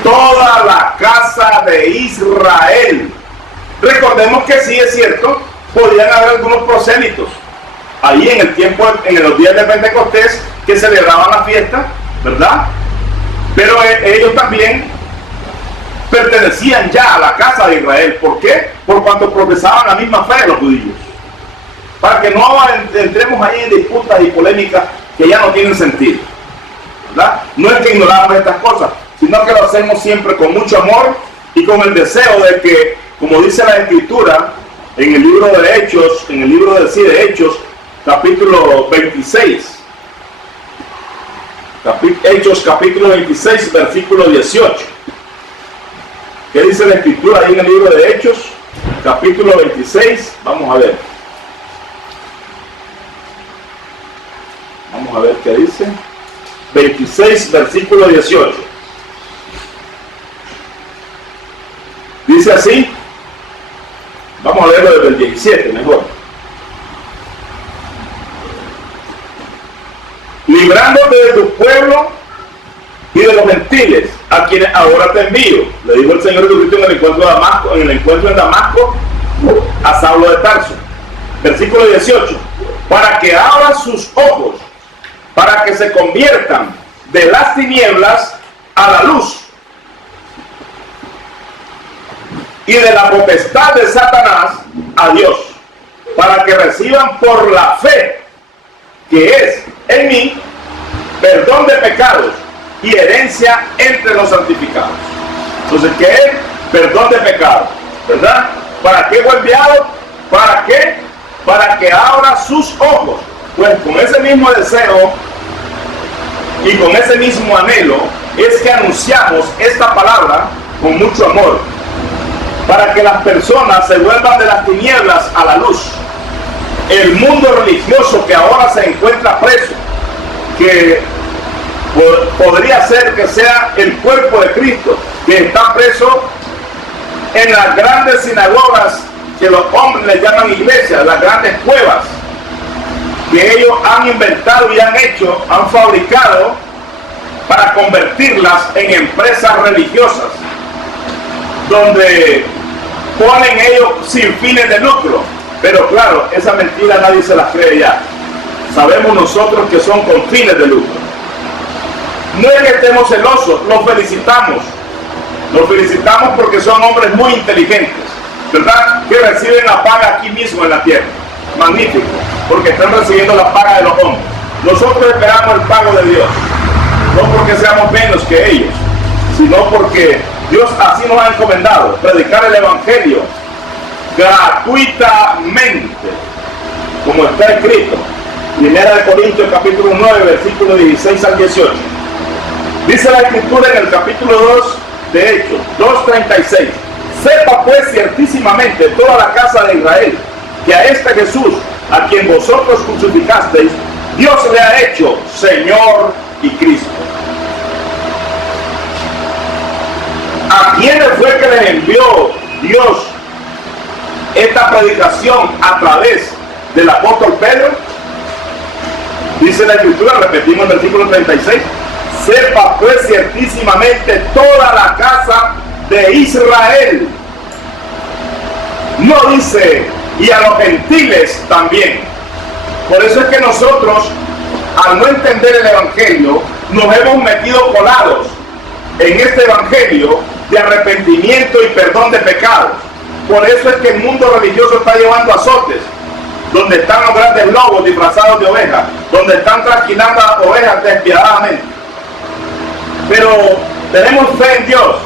Toda la casa de Israel. Recordemos que sí es cierto, podían haber algunos prosélitos ahí en el tiempo, en los días de Pentecostés, que celebraban la fiesta, ¿verdad? Pero ellos también pertenecían ya a la casa de Israel. ¿Por qué? Por cuanto profesaban la misma fe de los judíos. Para que no entremos ahí en disputas y polémicas que ya no tienen sentido, ¿verdad? No es que ignoramos estas cosas, sino que lo hacemos siempre con mucho amor y con el deseo de que, como dice la Escritura en el libro de Hechos, en el libro de Hechos, capítulo 26, Hechos capítulo 26, versículo 18. ¿Qué dice la Escritura ahí en el libro de Hechos, capítulo 26? Vamos a ver. Vamos Vamos a ver qué dice. 26, versículo 18. Dice así. Vamos a leerlo desde el 17, mejor. Librándote de tu pueblo y de los gentiles, a quienes ahora te envío, le dijo el Señor Jesucristo en el encuentro de Damasco, en Damasco a Saulo de Tarso. Versículo 18. Para que abra sus ojos, para que se conviertan de las tinieblas a la luz, y de la potestad de Satanás a Dios, para que reciban por la fe que es en mí perdón de pecados y herencia entre los santificados. Entonces, ¿qué es? Perdón de pecados, ¿verdad? ¿Para qué fue enviado? ¿Para qué? Para que abra sus ojos. Pues con ese mismo deseo y con ese mismo anhelo es que anunciamos esta palabra con mucho amor, para que las personas se vuelvan de las tinieblas a la luz. El mundo religioso que ahora se encuentra preso, que podría ser que sea el cuerpo de Cristo, que está preso en las grandes sinagogas que los hombres le llaman iglesias, las grandes cuevas que ellos han inventado y han hecho, han fabricado para convertirlas en empresas religiosas, donde ponen ellos sin fines de lucro. Pero claro, esa mentira nadie se la cree ya. Sabemos nosotros que son con fines de lucro. No es que estemos celosos, los felicitamos. Los felicitamos porque son hombres muy inteligentes, ¿verdad? Que reciben la paga aquí mismo en la tierra. Magnífico, porque están recibiendo la paga de los hombres. Nosotros esperamos el pago de Dios, no porque seamos menos que ellos, sino porque Dios así nos ha encomendado, predicar el evangelio gratuitamente, como está escrito. Primera de Corintios capítulo 9, versículos 16 al 18. Dice la escritura en el capítulo 2 de Hechos, 2:36. Sepa pues ciertísimamente toda la casa de Israel, que a este Jesús, a quien vosotros crucificasteis, Dios le ha hecho Señor y Cristo. ¿A quiénes fue que les envió Dios esta predicación a través del apóstol Pedro? Dice la escritura, repetimos el versículo 36, sepa pues ciertísimamente toda la casa de Israel. No dice, y a los gentiles también. Por eso es que nosotros, al no entender el evangelio, nos hemos metido colados en este evangelio de arrepentimiento y perdón de pecados. Por eso es que el mundo religioso está llevando azotes, donde están los grandes lobos disfrazados de ovejas, donde están trasquilando a las ovejas despiadadamente. Pero tenemos fe en Dios,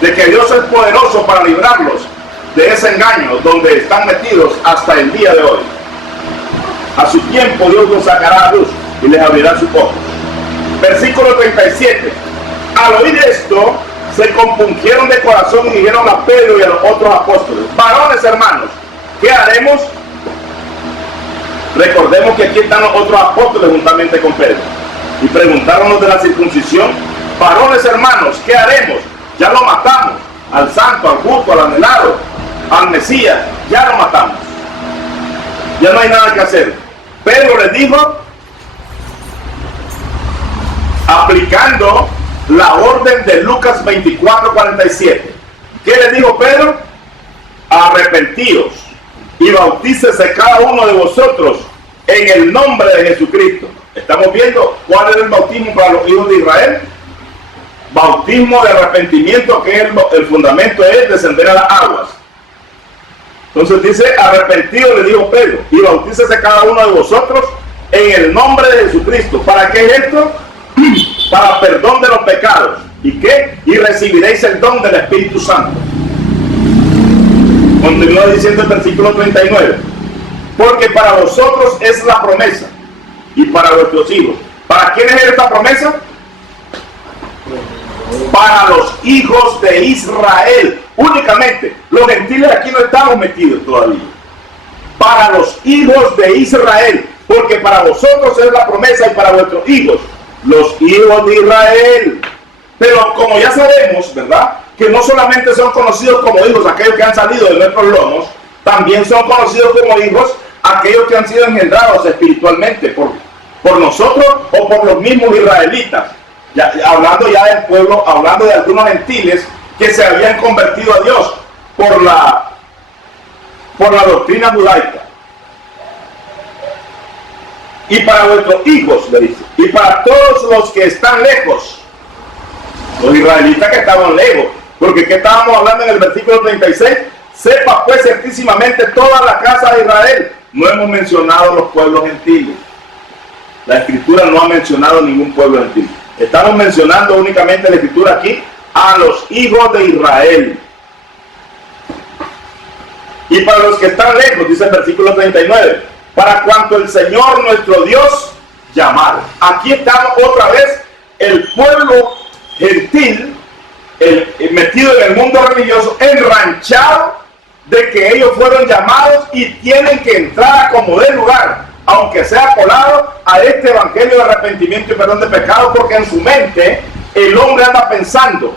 de que Dios es poderoso para librarlos de ese engaño donde están metidos hasta el día de hoy. A su tiempo Dios los sacará a luz y les abrirá sus ojos. Versículo 37. Al oír esto, se compungieron de corazón y dijeron a Pedro y a los otros apóstoles: varones hermanos, ¿qué haremos? Recordemos que aquí están los otros apóstoles juntamente con Pedro. Y preguntaron los de la circuncisión: varones hermanos, ¿qué haremos? Ya lo matamos, al santo, al justo, al anhelado, al Mesías, ya lo matamos. Ya no hay nada que hacer. Pedro les dijo, aplicando la orden de Lucas 24:47. ¿Qué les dijo Pedro? Arrepentíos y bautícese cada uno de vosotros en el nombre de Jesucristo. Estamos viendo cuál era el bautismo para los hijos de Israel. Bautismo de arrepentimiento, que es el fundamento es descender a las aguas. Entonces dice, arrepentido, le dijo Pedro, y bautícese cada uno de vosotros en el nombre de Jesucristo. ¿Para qué es esto? Para perdón de los pecados. ¿Y qué? Y recibiréis el don del Espíritu Santo. Continúa diciendo el versículo 39. Porque para vosotros es la promesa, y para vuestros hijos. ¿Para quién es esta promesa? Para los hijos de Israel únicamente. Los gentiles aquí no estamos metidos todavía. Para los hijos de Israel, porque para vosotros es la promesa y para vuestros hijos, los hijos de Israel. Pero como ya sabemos, ¿verdad?, que no solamente son conocidos como hijos aquellos que han salido de nuestros lomos, también son conocidos como hijos aquellos que han sido engendrados espiritualmente por nosotros o por los mismos israelitas. Hablando ya del pueblo, hablando de algunos gentiles que se habían convertido a Dios por la doctrina judaica. Y para vuestros hijos, le dice, y para todos los que están lejos, los israelitas que estaban lejos, porque ¿qué estábamos hablando en el versículo 36? Sepa pues certísimamente toda la casa de Israel. No hemos mencionado los pueblos gentiles. La Escritura no ha mencionado ningún pueblo gentil. Estamos mencionando únicamente la Escritura aquí a los hijos de Israel. Y para los que están lejos, dice el versículo 39, para cuanto el Señor nuestro Dios llamar. Aquí estamos otra vez, el pueblo gentil, metido en el mundo religioso, enranchado de que ellos fueron llamados y tienen que entrar a como de lugar, aunque sea colado, a este evangelio de arrepentimiento y perdón de pecados, porque en su mente el hombre anda pensando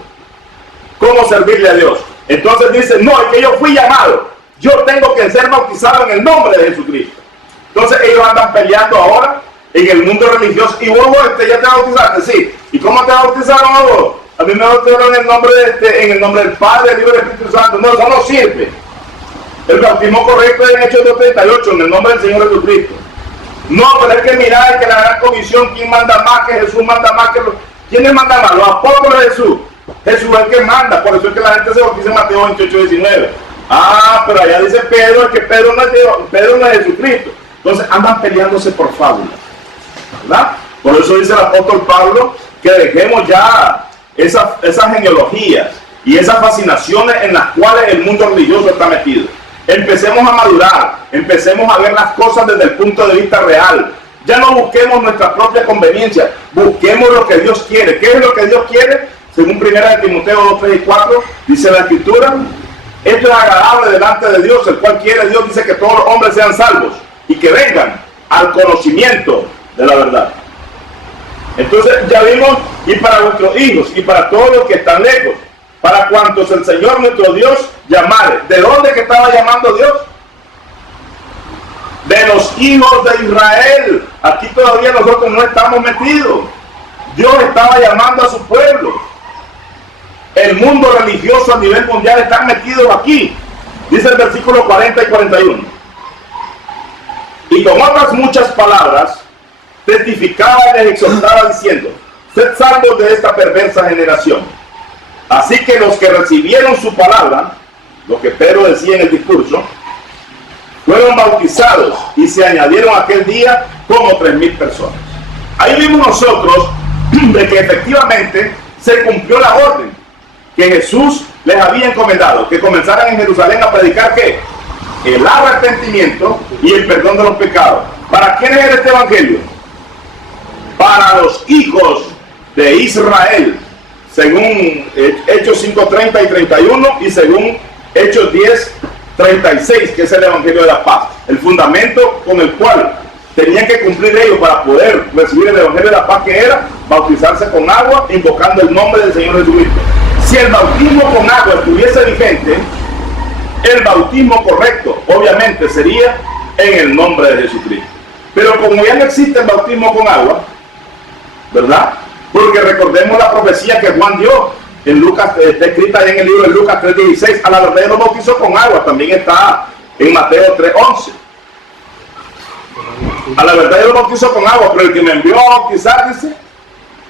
cómo servirle a Dios. Entonces dice, no, es que yo fui llamado, yo tengo que ser bautizado en el nombre de Jesucristo. Entonces ellos andan peleando ahora en el mundo religioso. Y vos, ya te bautizaste, sí. ¿Y cómo te bautizaron a vos? A mí me bautizaron en el nombre del Padre, del Hijo y del Espíritu Santo. No, eso no sirve. El bautismo correcto es en Hechos 2:38, en el nombre del Señor Jesucristo. No, pero hay que mirar que la gran comisión, ¿quién manda más? Que Jesús manda más que los... ¿Quiénes mandan más? Los apóstoles de Jesús. Jesús es el que manda, por eso es que la gente se bautiza en Mateo 28:19. Ah, pero allá dice Pedro, es que Pedro no es Jesucristo. Entonces andan peleándose por fábulas, ¿verdad? Por eso dice el apóstol Pablo que dejemos ya esas genealogías y esas fascinaciones en las cuales el mundo religioso está metido. Empecemos a madurar, empecemos a ver las cosas desde el punto de vista real. Ya no busquemos nuestra propia conveniencia, busquemos lo que Dios quiere. ¿Qué es lo que Dios quiere? Según 1 Timoteo 2, 3 y 4, dice la Escritura, esto es agradable delante de Dios, el cual quiere Dios, dice que todos los hombres sean salvos y que vengan al conocimiento de la verdad. Entonces ya vimos, y para vuestros hijos y para todos los que están lejos, para cuantos el Señor nuestro Dios llamare. ¿De dónde que estaba llamando Dios? De los hijos de Israel. Aquí todavía nosotros no estamos metidos. Dios estaba llamando a su pueblo. El mundo religioso a nivel mundial están metidos aquí. Dice el versículo 40 y 41. Y con otras muchas palabras testificaba y les exhortaba diciendo, sed salvos de esta perversa generación. Así que los que recibieron su palabra, lo que Pedro decía en el discurso, fueron bautizados y se añadieron aquel día como 3,000 personas. Ahí vimos nosotros de que efectivamente se cumplió la orden que Jesús les había encomendado, que comenzaran en Jerusalén a predicar ¿qué? El arrepentimiento y el perdón de los pecados. ¿Para quién era este evangelio? Para los hijos de Israel, según Hechos 5:30 y 31 y según Hechos 10:36, que es el evangelio de la paz, el fundamento con el cual tenían que cumplir ellos para poder recibir el evangelio de la paz, que era bautizarse con agua invocando el nombre del Señor Jesucristo. Si el bautismo con agua estuviese vigente, el bautismo correcto obviamente sería en el nombre de Jesucristo. Pero como ya no existe el bautismo con agua, ¿verdad? Porque recordemos la profecía que Juan dio en Lucas, está escrita en el libro de Lucas 3:16, a la verdad yo lo bautizo con agua, también está en Mateo 3:11. A la verdad yo lo bautizo con agua, pero el que me envió a bautizar, dice,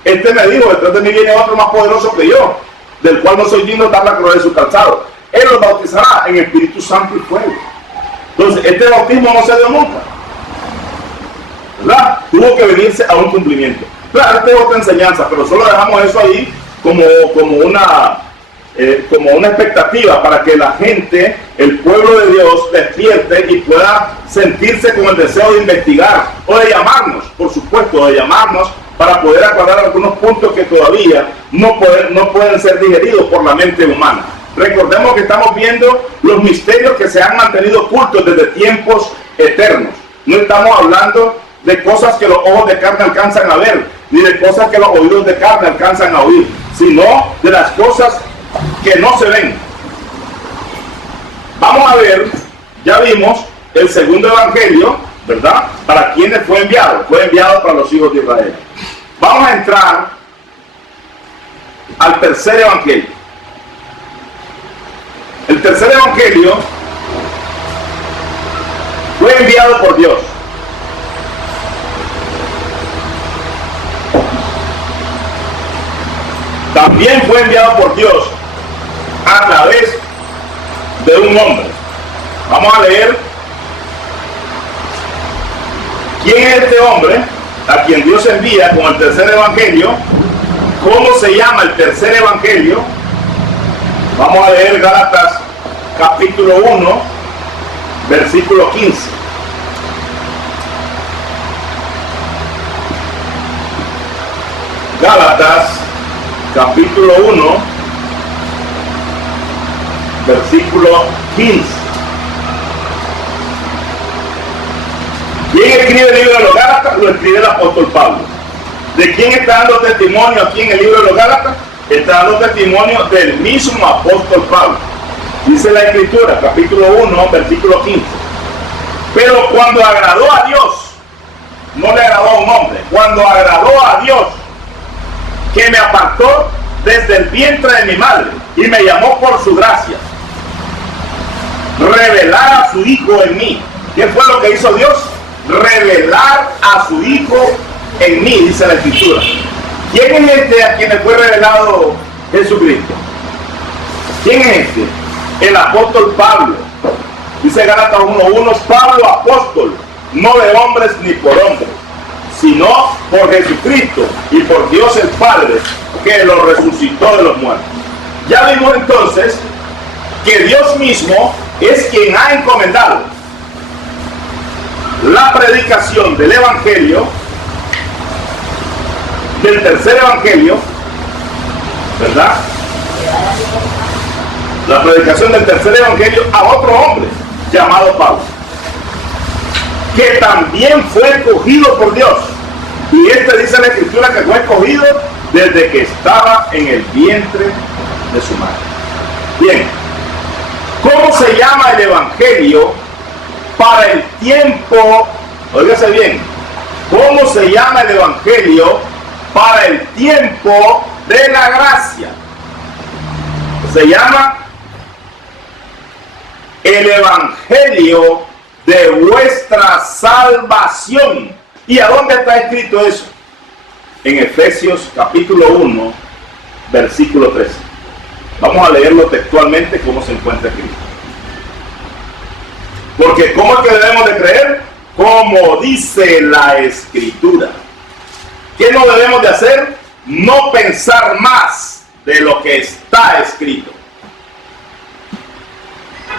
este me dijo, detrás de mí viene otro más poderoso que yo, del cual no soy digno de dar la cruz de su calzado. Él los bautizará en Espíritu Santo y fuego. Entonces, este bautismo no se dio nunca, ¿verdad? Tuvo que venirse a un cumplimiento. Claro, esta es otra enseñanza, pero solo dejamos eso ahí como una expectativa para que la gente, el pueblo de Dios, despierte y pueda sentirse con el deseo de investigar o de llamarnos, por supuesto, de llamarnos para poder aclarar algunos puntos que todavía no pueden ser digeridos por la mente humana. Recordemos que estamos viendo los misterios que se han mantenido ocultos desde tiempos eternos. No estamos hablando de cosas que los ojos de carne alcanzan a ver, ni de cosas que los oídos de carne alcanzan a oír, sino de las cosas que no se ven. Vamos a ver, ya vimos el segundo evangelio, ¿verdad? ¿Para quiénes fue enviado? Fue enviado para los hijos de Israel. Vamos a entrar al tercer evangelio. El tercer evangelio fue enviado por Dios. También fue enviado por Dios a través de un hombre. Vamos a leer quién es este hombre a quien Dios envía con el tercer evangelio. ¿Cómo se llama el tercer evangelio? Vamos a leer Gálatas capítulo 1, versículo 15. Gálatas capítulo 1, versículo 15. ¿Quién escribe el libro de los Gálatas? Lo escribe el apóstol Pablo. ¿De quién está dando testimonio aquí en el libro de los Gálatas? Está dando testimonio del mismo apóstol Pablo. Dice la Escritura, capítulo 1, versículo 15. Pero cuando agradó a Dios, no le agradó a un hombre, cuando agradó a Dios, que me apartó desde el vientre de mi madre y me llamó por su gracia, revelar a su Hijo en mí. ¿Qué fue lo que hizo Dios? Revelar a su Hijo en mí, dice la Escritura. ¿Quién es este a quien le fue revelado Jesucristo? ¿Quién es este? El apóstol Pablo. Dice Gálatas 1:1, Pablo apóstol, no de hombres ni por hombres, sino por Jesucristo y por Dios el Padre, que lo resucitó de los muertos. Ya vimos entonces que Dios mismo es quien ha encomendado la predicación del evangelio, del tercer evangelio, ¿verdad? La predicación del tercer evangelio a otro hombre llamado Pablo, que también fue escogido por Dios. Y este dice la Escritura que fue escogido desde que estaba en el vientre de su madre. Bien, ¿cómo se llama el evangelio para el tiempo? Óigase bien, ¿cómo se llama el evangelio para el tiempo de la gracia? Se llama el evangelio de vuestra salvación. ¿Y a dónde está escrito eso? En Efesios capítulo 1, versículo 13. Vamos a leerlo textualmente cómo se encuentra escrito. Porque ¿cómo es que debemos de creer? Como dice la Escritura. ¿Qué no debemos de hacer? No pensar más de lo que está escrito.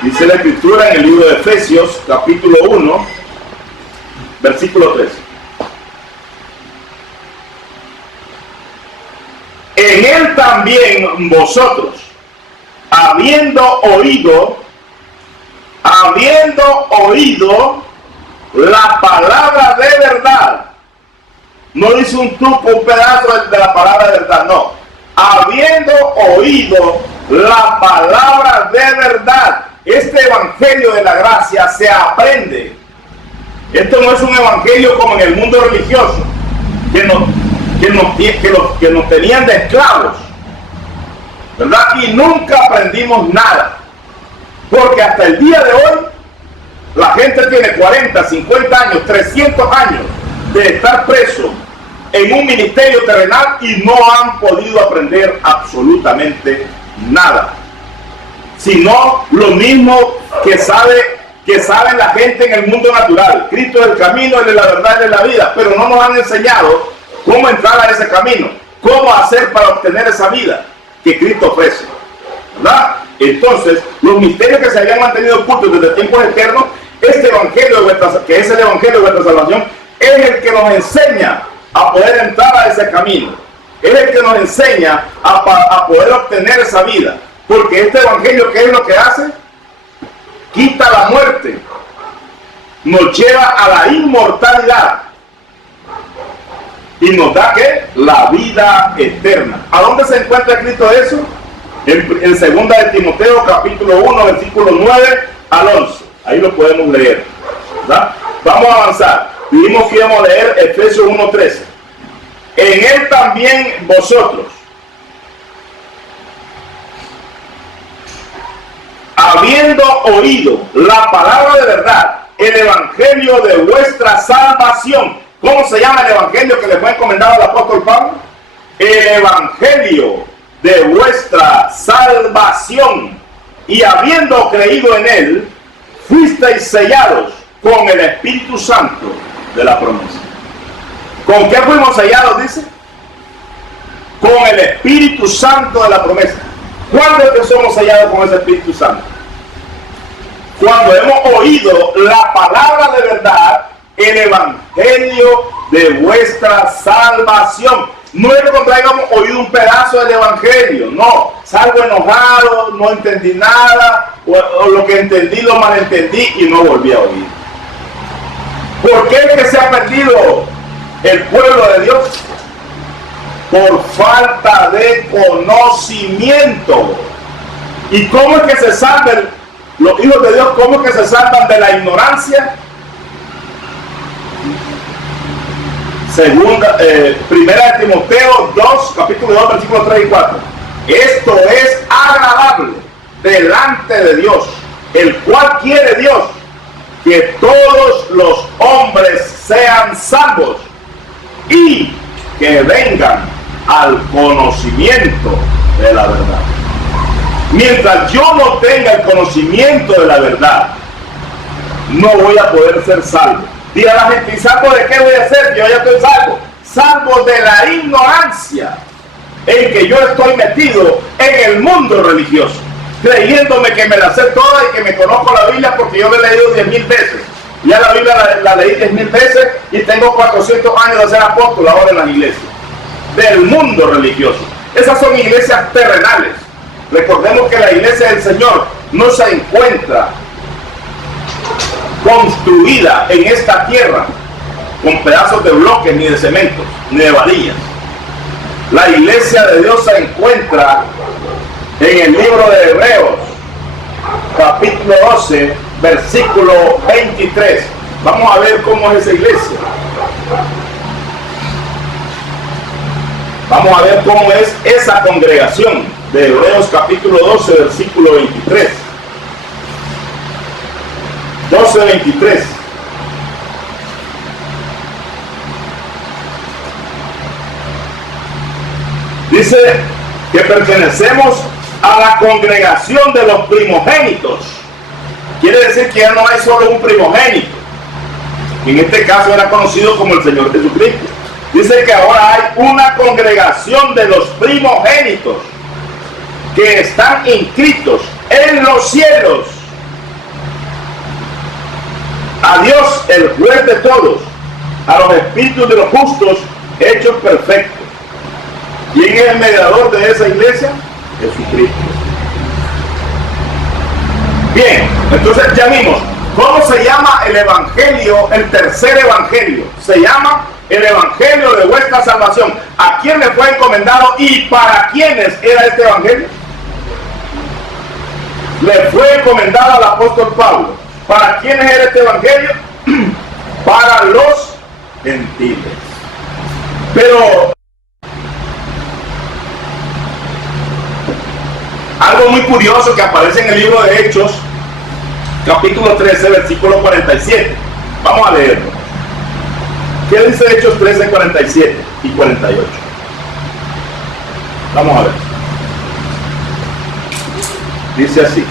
Dice la Escritura en el libro de Efesios, capítulo 1, versículo 13. En él también vosotros, habiendo oído la palabra de verdad, no dice un truco, un pedazo de la palabra de verdad, no, habiendo oído la palabra de verdad. Este evangelio de la gracia se aprende. Esto no es un evangelio como en el mundo religioso, que nos tenían de esclavos, ¿verdad? Y nunca aprendimos nada, porque hasta el día de hoy la gente tiene 40, 50 años, 300 años de estar preso en un ministerio terrenal y no han podido aprender absolutamente nada, sino lo mismo que saben la gente en el mundo natural. Cristo es el camino, Él es la verdad, Él es la vida, pero no nos han enseñado cómo entrar a ese camino, cómo hacer para obtener esa vida que Cristo ofrece, ¿verdad? Entonces, los misterios que se habían mantenido ocultos desde tiempos eternos, este evangelio que es el evangelio de vuestra salvación, es el que nos enseña a poder entrar a ese camino, es el que nos enseña a poder obtener esa vida, porque este evangelio, ¿qué es lo que hace? Quita la muerte, nos lleva a la inmortalidad, y nos da ¿qué? La vida eterna. ¿A dónde se encuentra escrito eso? En 2 de Timoteo capítulo 1 versículo 9 al 11. Ahí lo podemos leer, ¿verdad? Vamos a avanzar. Dijimos que íbamos a leer Efesios 1:13. En él también vosotros, habiendo oído la palabra de verdad, el evangelio de vuestra salvación. ¿Cómo se llama el evangelio que le fue encomendado al apóstol Pablo? El evangelio de vuestra salvación. Y habiendo creído en él, fuisteis sellados con el Espíritu Santo de la promesa. ¿Con qué fuimos sellados, dice? Con el Espíritu Santo de la promesa. ¿Cuándo es que somos sellados con ese Espíritu Santo? Cuando hemos oído la palabra de verdad, el evangelio de vuestra salvación. No es cuando hayamos oído un pedazo del evangelio, no. Salgo enojado, no entendí nada, o lo que entendí lo malentendí y no volví a oír. ¿Por qué es que se ha perdido el pueblo de Dios? Por falta de conocimiento. ¿Y cómo es que se salvan los hijos de Dios? ¿Cómo es que se salvan de la ignorancia? Primera de Timoteo 2, capítulo 2, versículos 3 y 4. Esto es agradable delante de Dios, el cual quiere Dios que todos los hombres sean salvos y que vengan al conocimiento de la verdad. Mientras yo no tenga el conocimiento de la verdad, no voy a poder ser salvo. Diga a la gente, ¿y salvo de qué voy a ser? Yo ya estoy salvo. Salvo de la ignorancia en que yo estoy metido en el mundo religioso, creyéndome que me la sé toda y que me conozco la Biblia porque yo la he leído 10,000 veces. Ya la Biblia la leí 10,000 veces y tengo 400 años de ser apóstol ahora en las iglesias. Del mundo religioso. Esas son iglesias terrenales. Recordemos que la iglesia del Señor no se encuentra construida en esta tierra con pedazos de bloques, ni de cementos, ni de varillas. La iglesia de Dios se encuentra en el libro de Hebreos, capítulo 12, versículo 23. Vamos a ver cómo es esa iglesia. Vamos a ver cómo es esa congregación de Hebreos capítulo 12, versículo 23. 12:23. Dice que pertenecemos a la congregación de los primogénitos. Quiere decir que ya no hay solo un primogénito, que en este caso era conocido como el Señor Jesucristo. Dice que ahora hay una congregación de los primogénitos que están inscritos en los cielos. A Dios, el juez de todos, a los espíritus de los justos hechos perfectos. ¿Quién es el mediador de esa iglesia? Jesucristo. Bien, entonces ya vimos cómo se llama el evangelio, el tercer evangelio. Se llama el evangelio de vuestra salvación. ¿A quién le fue encomendado y para quiénes era este evangelio? Le fue encomendado al apóstol Pablo. ¿Para quiénes era este evangelio? Para los gentiles. Pero algo muy curioso que aparece en el libro de Hechos, capítulo 13, versículo 47. Vamos a leerlo. ¿Qué dice Hechos 13, 47 y 48? Vamos a ver. Dice así.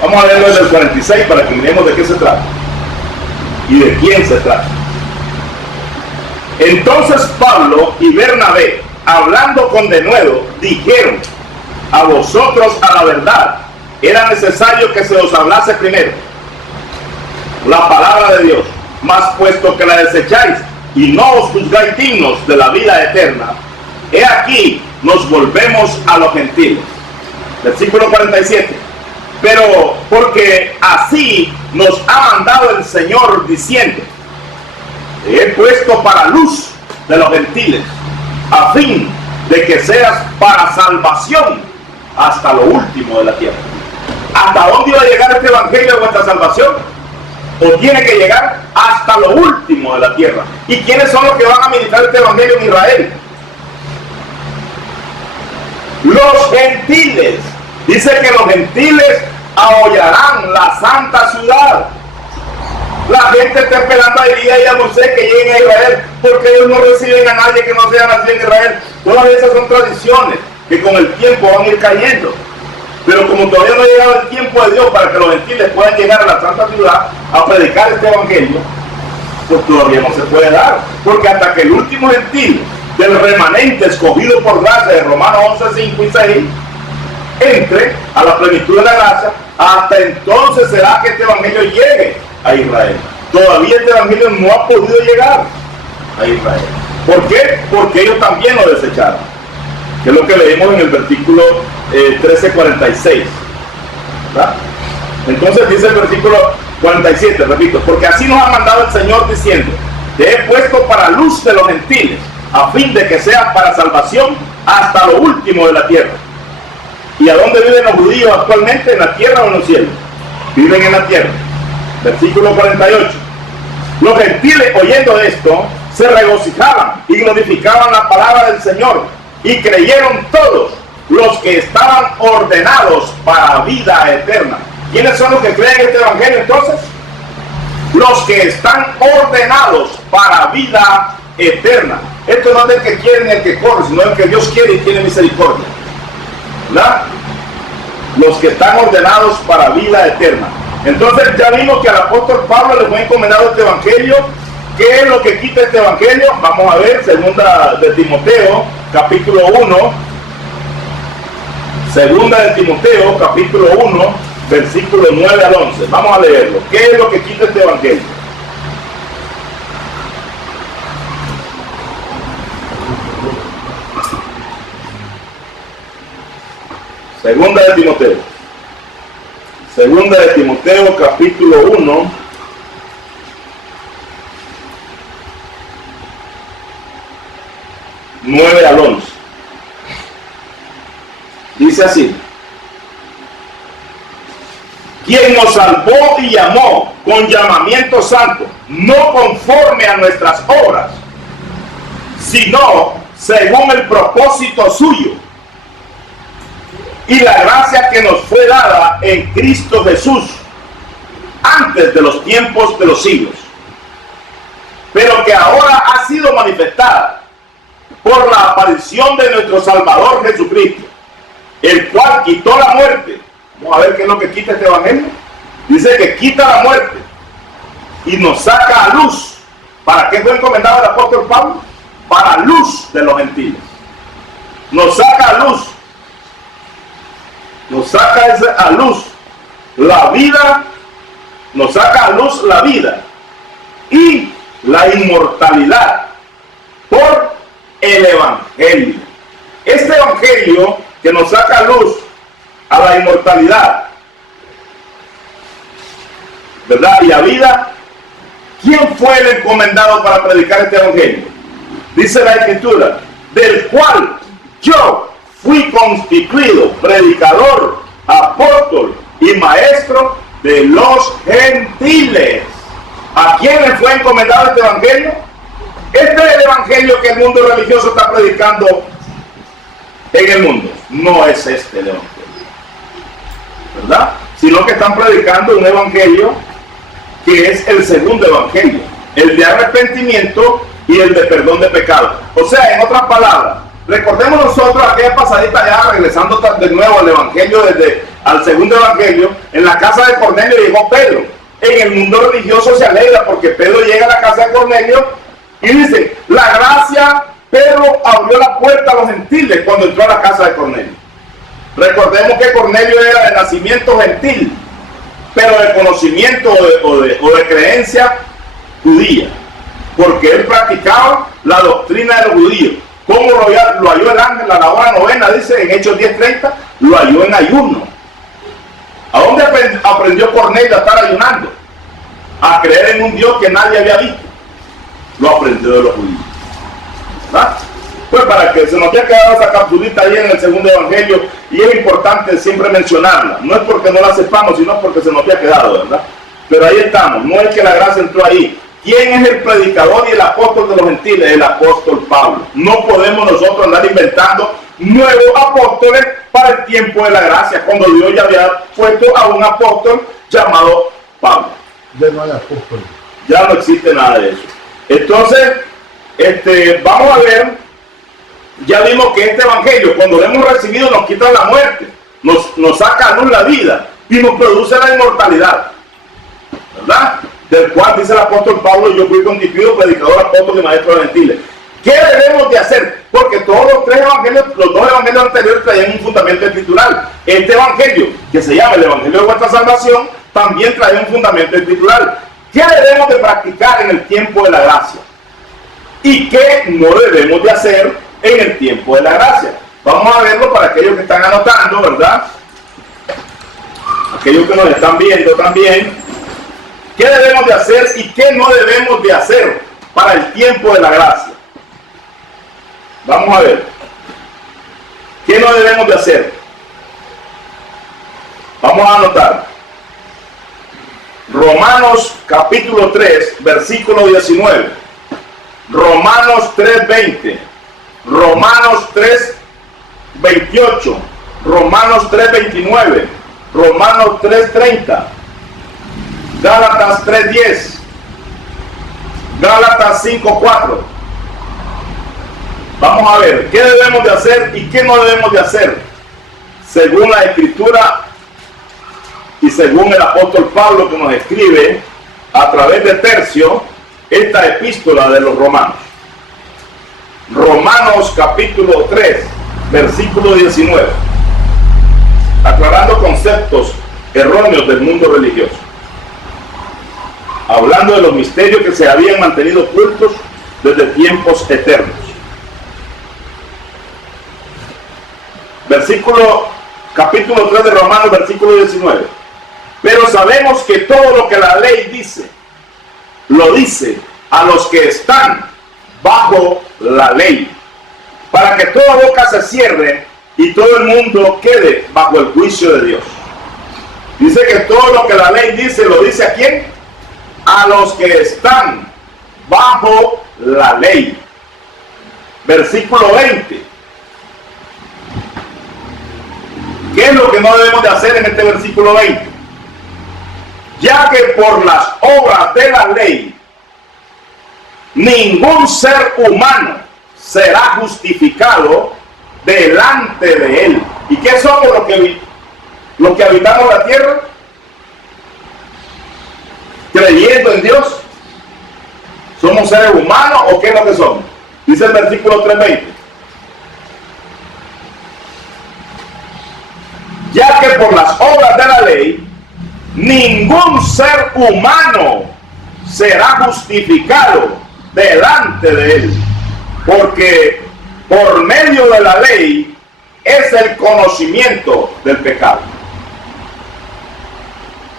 Vamos a leerlo desde el 46 para que miremos de qué se trata y de quién se trata. Entonces Pablo y Bernabé, hablando con denuedo, dijeron: a vosotros a la verdad era necesario que se os hablase primero la palabra de Dios, mas puesto que la desecháis y no os juzgáis dignos de la vida eterna, he aquí nos volvemos a los gentiles. Versículo 47. Pero porque así nos ha mandado el Señor diciendo: te he puesto para luz de los gentiles, a fin de que seas para salvación hasta lo último de la tierra. ¿Hasta dónde iba a llegar este evangelio de vuestra salvación? O tiene que llegar hasta lo último de la tierra. ¿Y quiénes son los que van a ministrar este evangelio en Israel? Los gentiles. Dice que los gentiles ahollarán la santa ciudad. La gente está esperando a Elías y a Moisés que lleguen a Israel, porque ellos no reciben a nadie que no sea nacido en Israel. Todas esas son tradiciones que con el tiempo van a ir cayendo. Pero como todavía no ha llegado el tiempo de Dios para que los gentiles puedan llegar a la santa ciudad a predicar este evangelio, pues todavía no se puede dar. Porque hasta que el último gentil del remanente escogido por gracia de Romanos 11, 5 y 6 entre a la plenitud de la gracia, hasta entonces será que este evangelio llegue a Israel. Todavía este evangelio no ha podido llegar a Israel. ¿Por qué? Porque ellos también lo desecharon, que es lo que leímos en el versículo 13:46, ¿verdad? Entonces dice el versículo 47, repito: porque así nos ha mandado el Señor diciendo: te he puesto para luz de los gentiles, a fin de que seas para salvación hasta lo último de la tierra. ¿Y a dónde viven los judíos actualmente? ¿En la tierra o en los cielos? Viven en la tierra. Versículo 48. Los gentiles, oyendo esto, se regocijaban y glorificaban la palabra del Señor, y creyeron todos los que estaban ordenados para vida eterna. ¿Quiénes son los que creen este evangelio entonces? Los que están ordenados para vida eterna. Esto no es el que quiere ni el que corre, sino el que Dios quiere y tiene misericordia, ¿verdad? Los que están ordenados para vida eterna. Entonces ya vimos que al apóstol Pablo le fue encomendado este evangelio. ¿Qué es lo que quita este evangelio? Vamos a ver, segunda de Timoteo, capítulo 1. Segunda de Timoteo, capítulo 1, versículo 9 al 11. Vamos a leerlo. ¿Qué es lo que quita este evangelio? Segunda de Timoteo. Segunda de Timoteo, capítulo 1. Nueve al 11. Dice así: quien nos salvó y llamó con llamamiento santo, no conforme a nuestras obras, sino según el propósito suyo y la gracia que nos fue dada en Cristo Jesús antes de los tiempos de los siglos, pero que ahora ha sido manifestada por la aparición de nuestro Salvador Jesucristo, el cual quitó la muerte. Vamos a ver qué es lo que quita este evangelio. Dice que quita la muerte y nos saca a luz. ¿Para qué fue encomendado el apóstol Pablo? Para luz de los gentiles. Nos saca a luz. Nos saca a luz la vida. Nos saca a luz la vida y la inmortalidad por el evangelio. Este evangelio que nos saca a luz a la inmortalidad, ¿verdad? Y a vida. ¿Quién fue el encomendado para predicar este evangelio? Dice la Escritura: del cual yo fui constituido predicador, apóstol y maestro de los gentiles. ¿A quién le fue encomendado este evangelio? Este es el evangelio que el mundo religioso está predicando en el mundo. No es este el evangelio, ¿verdad? Sino que están predicando un evangelio que es el segundo evangelio, el de arrepentimiento y el de perdón de pecados. O sea, en otras palabras, recordemos nosotros aquella pasadita ya, regresando de nuevo al evangelio, al segundo evangelio. En la casa de Cornelio llegó Pedro. En el mundo religioso se alegra porque Pedro llega a la casa de Cornelio y dice: la gracia, Pedro abrió la puerta a los gentiles cuando entró a la casa de Cornelio. Recordemos que Cornelio era de nacimiento gentil, pero de conocimiento o de creencia judía, porque él practicaba la doctrina de los judíos. ¿Cómo lo halló el ángel a la hora novena? Dice en Hechos 10:30, lo halló en ayuno. ¿A dónde aprendió Cornelio a estar ayunando? A creer en un Dios que nadie había visto. Lo aprendió de los judíos. ¿Verdad? Pues para que se nos haya quedado esa capsulita ahí en el segundo evangelio, y es importante siempre mencionarla. No es porque no la sepamos, sino porque se nos haya quedado, ¿verdad? Pero ahí estamos. No es que la gracia entró ahí. ¿Quién es el predicador y el apóstol de los gentiles? El apóstol Pablo. No podemos nosotros andar inventando nuevos apóstoles para el tiempo de la gracia, cuando Dios ya había puesto a un apóstol llamado Pablo. Ya no hay apóstol. Ya no existe nada de eso. Entonces, vamos a ver, ya vimos que este evangelio, cuando lo hemos recibido, nos quita la muerte, nos saca a luz la vida y nos produce la inmortalidad, ¿verdad? Del cual dice el apóstol Pablo: yo fui constituido predicador, apóstol y maestro de gentiles. ¿Qué debemos de hacer? Porque todos los tres evangelios, los dos evangelios anteriores traían un fundamento escritural. Este evangelio, que se llama el evangelio de vuestra salvación, también trae un fundamento escritural. ¿Qué debemos de practicar en el tiempo de la gracia? ¿Y qué no debemos de hacer en el tiempo de la gracia? Vamos a verlo para aquellos que están anotando, ¿verdad? Aquellos que nos están viendo también. ¿Qué debemos de hacer y qué no debemos de hacer para el tiempo de la gracia? Vamos a ver. ¿Qué no debemos de hacer? Vamos a anotar. Romanos capítulo 3, versículo 19. Romanos 3:20. Romanos 3:28. Romanos 3:29. Romanos 3:30. Gálatas 3:10. Gálatas 5:4. Vamos a ver qué debemos de hacer y qué no debemos de hacer según la Escritura y según el apóstol Pablo, que nos escribe a través de Tercio esta epístola de los Romanos. Romanos capítulo 3, versículo 19, aclarando conceptos erróneos del mundo religioso, hablando de los misterios que se habían mantenido ocultos desde tiempos eternos. Capítulo 3 de Romanos, versículo 19. Pero sabemos que todo lo que la ley dice, lo dice a los que están bajo la ley, para que toda boca se cierre y todo el mundo quede bajo el juicio de Dios. Dice que todo lo que la ley dice, lo dice ¿a quién? A los que están bajo la ley. Versículo 20. ¿Qué es lo que no debemos de hacer en este versículo 20? Ya que por las obras de la ley ningún ser humano será justificado delante de él. ¿Y qué somos los que habitamos la tierra? Creyendo en Dios. ¿Somos seres humanos o qué es lo que somos? Dice el versículo 3:20. Ya que por las obras de la ley ningún ser humano será justificado delante de él, porque por medio de la ley es el conocimiento del pecado.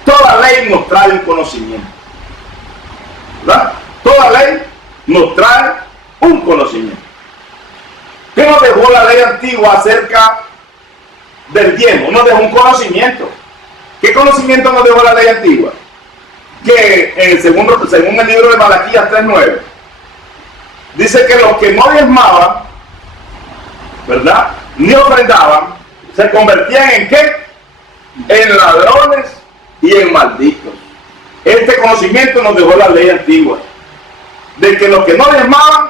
Toda ley nos trae un conocimiento, ¿verdad? Toda ley nos trae un conocimiento. ¿Qué nos dejó la ley antigua acerca del diezmo? Nos dejó un conocimiento. ¿Qué conocimiento nos dejó la ley antigua? Que según el libro de Malaquías 3:9, dice que los que no diezmaban, ¿verdad?, ni ofrendaban, se convertían ¿en qué? En ladrones y en malditos. Este conocimiento nos dejó la ley antigua, de que los que no diezmaban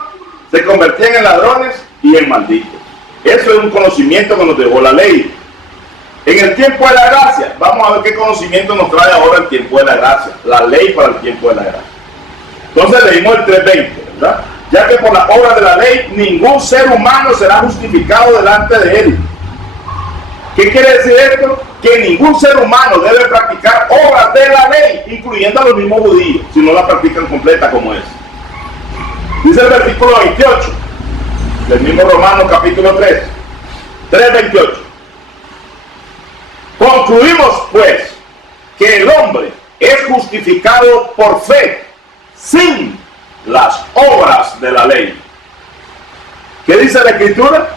se convertían en ladrones y en malditos. Eso es un conocimiento que nos dejó la ley. En el tiempo de la gracia, vamos a ver qué conocimiento nos trae ahora el tiempo de la gracia, la ley para el tiempo de la gracia. Entonces leímos el 3:20, ¿verdad? Ya que por las obras de la ley ningún ser humano será justificado delante de él. ¿Qué quiere decir esto? Que ningún ser humano debe practicar obras de la ley, incluyendo a los mismos judíos, si no la practican completa como es. Dice el versículo 28 del mismo Romanos capítulo 3, 3:28. Concluimos pues que el hombre es justificado por fe sin las obras de la ley. ¿Qué dice la Escritura?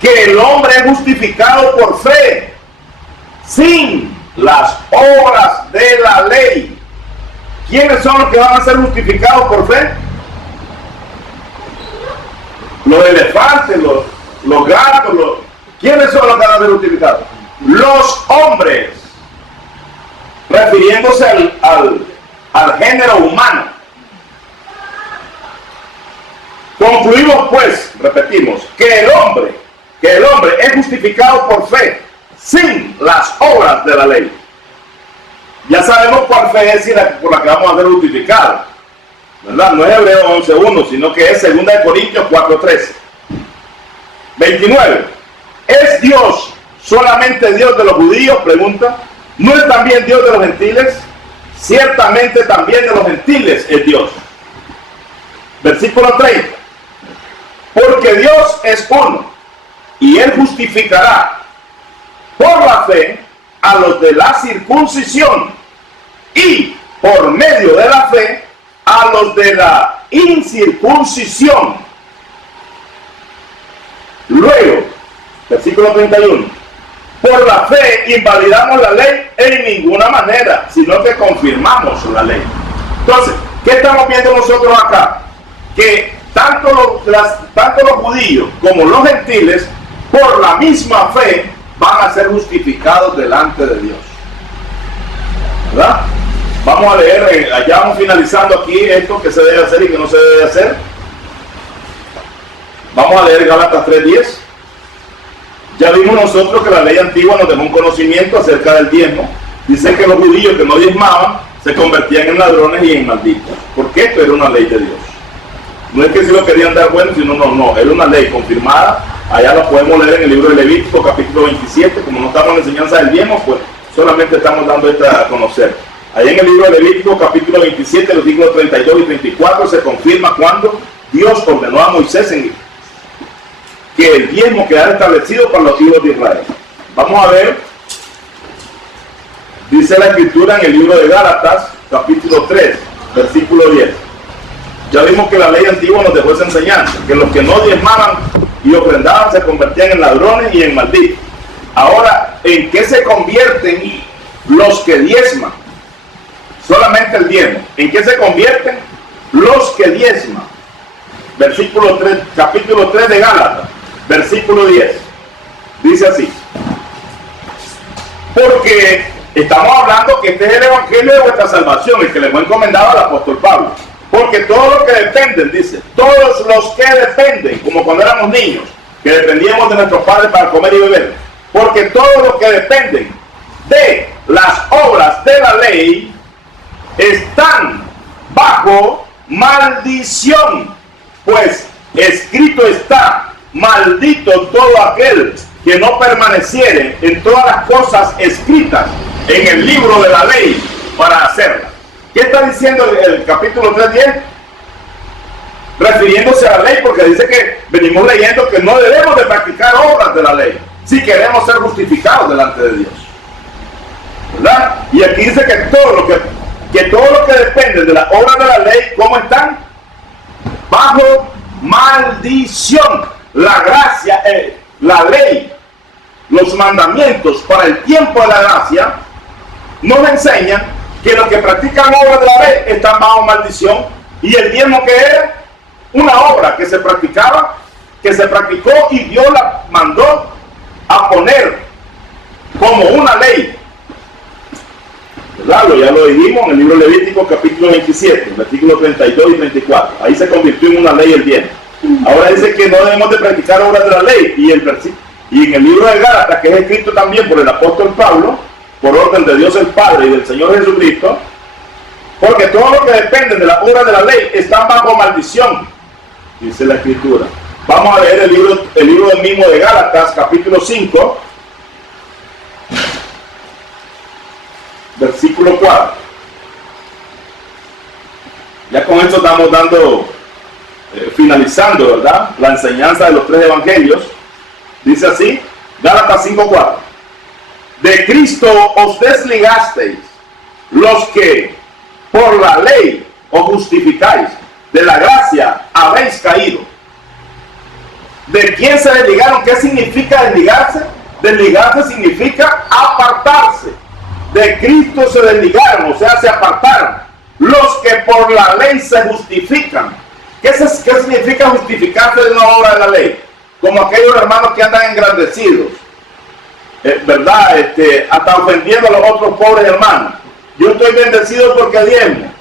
Que el hombre es justificado por fe sin las obras de la ley. ¿Quiénes son los que van a ser justificados por fe? Los elefantes, los gatos, ¿quiénes son los que van a ser justificados? Los hombres, refiriéndose al género humano. Concluimos pues, repetimos, que el hombre es justificado por fe sin las obras de la ley. Ya sabemos cuál fe es por la que vamos a ser justificados, ¿verdad? No es Hebreos 11:1, sino que es 2 Corintios 4:13. 29. ¿Es Dios solamente Dios de los judíos? Pregunta. ¿No es también Dios de los gentiles? Ciertamente también de los gentiles es Dios. Versículo 30. Porque Dios es uno, y Él justificará por la fe a los de la circuncisión y por medio de la fe a los de la incircuncisión. Luego, versículo 31. Por la fe invalidamos la ley en ninguna manera, sino que confirmamos la ley. Entonces, ¿qué estamos viendo nosotros acá? Que tanto los judíos como los gentiles, por la misma fe, van a ser justificados delante de Dios. ¿Verdad? Vamos a leer, allá vamos finalizando aquí esto que se debe hacer y que no se debe hacer. Vamos a leer Gálatas 3:10. Ya vimos nosotros que la ley antigua nos dejó un conocimiento acerca del diezmo. Dice que los judíos que no diezmaban se convertían en ladrones y en malditos. Porque esto era una ley de Dios. No es que si lo querían dar bueno, sino no. Era una ley confirmada. Allá lo podemos leer en el libro de Levítico, capítulo 27. Como no estamos en la enseñanza del diezmo, pues solamente estamos dando esta a conocer. Allá en el libro de Levítico, capítulo 27, los versículos 32 y 34, se confirma cuando Dios ordenó a Moisés que el diezmo quedara establecido para los hijos de Israel. Vamos a ver, dice la Escritura en el libro de Gálatas, capítulo 3, versículo 10. Ya vimos que la ley antigua nos dejó esa enseñanza, que los que no diezmaban y ofrendaban se convertían en ladrones y en malditos. Ahora, ¿en qué se convierten los que diezman? Solamente el diezmo. ¿En qué se convierten los que diezman? Versículo 3, capítulo 3 de Gálatas, versículo 10. Dice así. Porque estamos hablando que este es el evangelio de vuestra salvación, el que le fue encomendado al apóstol Pablo. Porque todos los que dependen, dice, todos los que dependen, como cuando éramos niños, que dependíamos de nuestros padres para comer y beber. Porque todos los que dependen de las obras de la ley están bajo maldición. Pues escrito está, maldito todo aquel que no permaneciere en todas las cosas escritas en el libro de la ley para hacerlas. ¿Qué está diciendo el capítulo 3:10? Refiriéndose a la ley, porque dice que venimos leyendo que no debemos de practicar obras de la ley si queremos ser justificados delante de Dios, ¿verdad? Y aquí dice que todo lo que depende de las obras de la ley, ¿cómo están? Bajo maldición. La gracia, la ley, los mandamientos para el tiempo de la gracia nos enseñan que los que practican obras de la ley están bajo maldición. Y el diezmo, que era una obra que se practicaba, que se practicó, y Dios la mandó a poner como una ley, ¿verdad? Ya lo dijimos en el libro Levítico, capítulo 27, versículos 32 y 34. Ahí se convirtió en una ley el diezmo. Ahora dice que no debemos de practicar obras de la ley. Y en el libro de Gálatas, que es escrito también por el apóstol Pablo, por orden de Dios el Padre y del Señor Jesucristo, porque todos los que dependen de la obra de la ley están bajo maldición, dice la Escritura. Vamos a leer el libro del mismo de Gálatas, capítulo 5, versículo 4. Ya con esto estamos finalizando, ¿verdad?, la enseñanza de los tres evangelios. Dice así: Gálatas 5:4. De Cristo os desligasteis, los que por la ley os justificáis, de la gracia habéis caído. ¿De quién se desligaron? ¿Qué significa desligarse? Desligarse significa apartarse. De Cristo se desligaron, o sea, se apartaron los que por la ley se justifican. ¿Qué significa justificarse de una obra de la ley? Como aquellos hermanos que andan engrandecidos, ¿verdad? Hasta ofendiendo a los otros pobres hermanos. Yo estoy bendecido porque diezmo.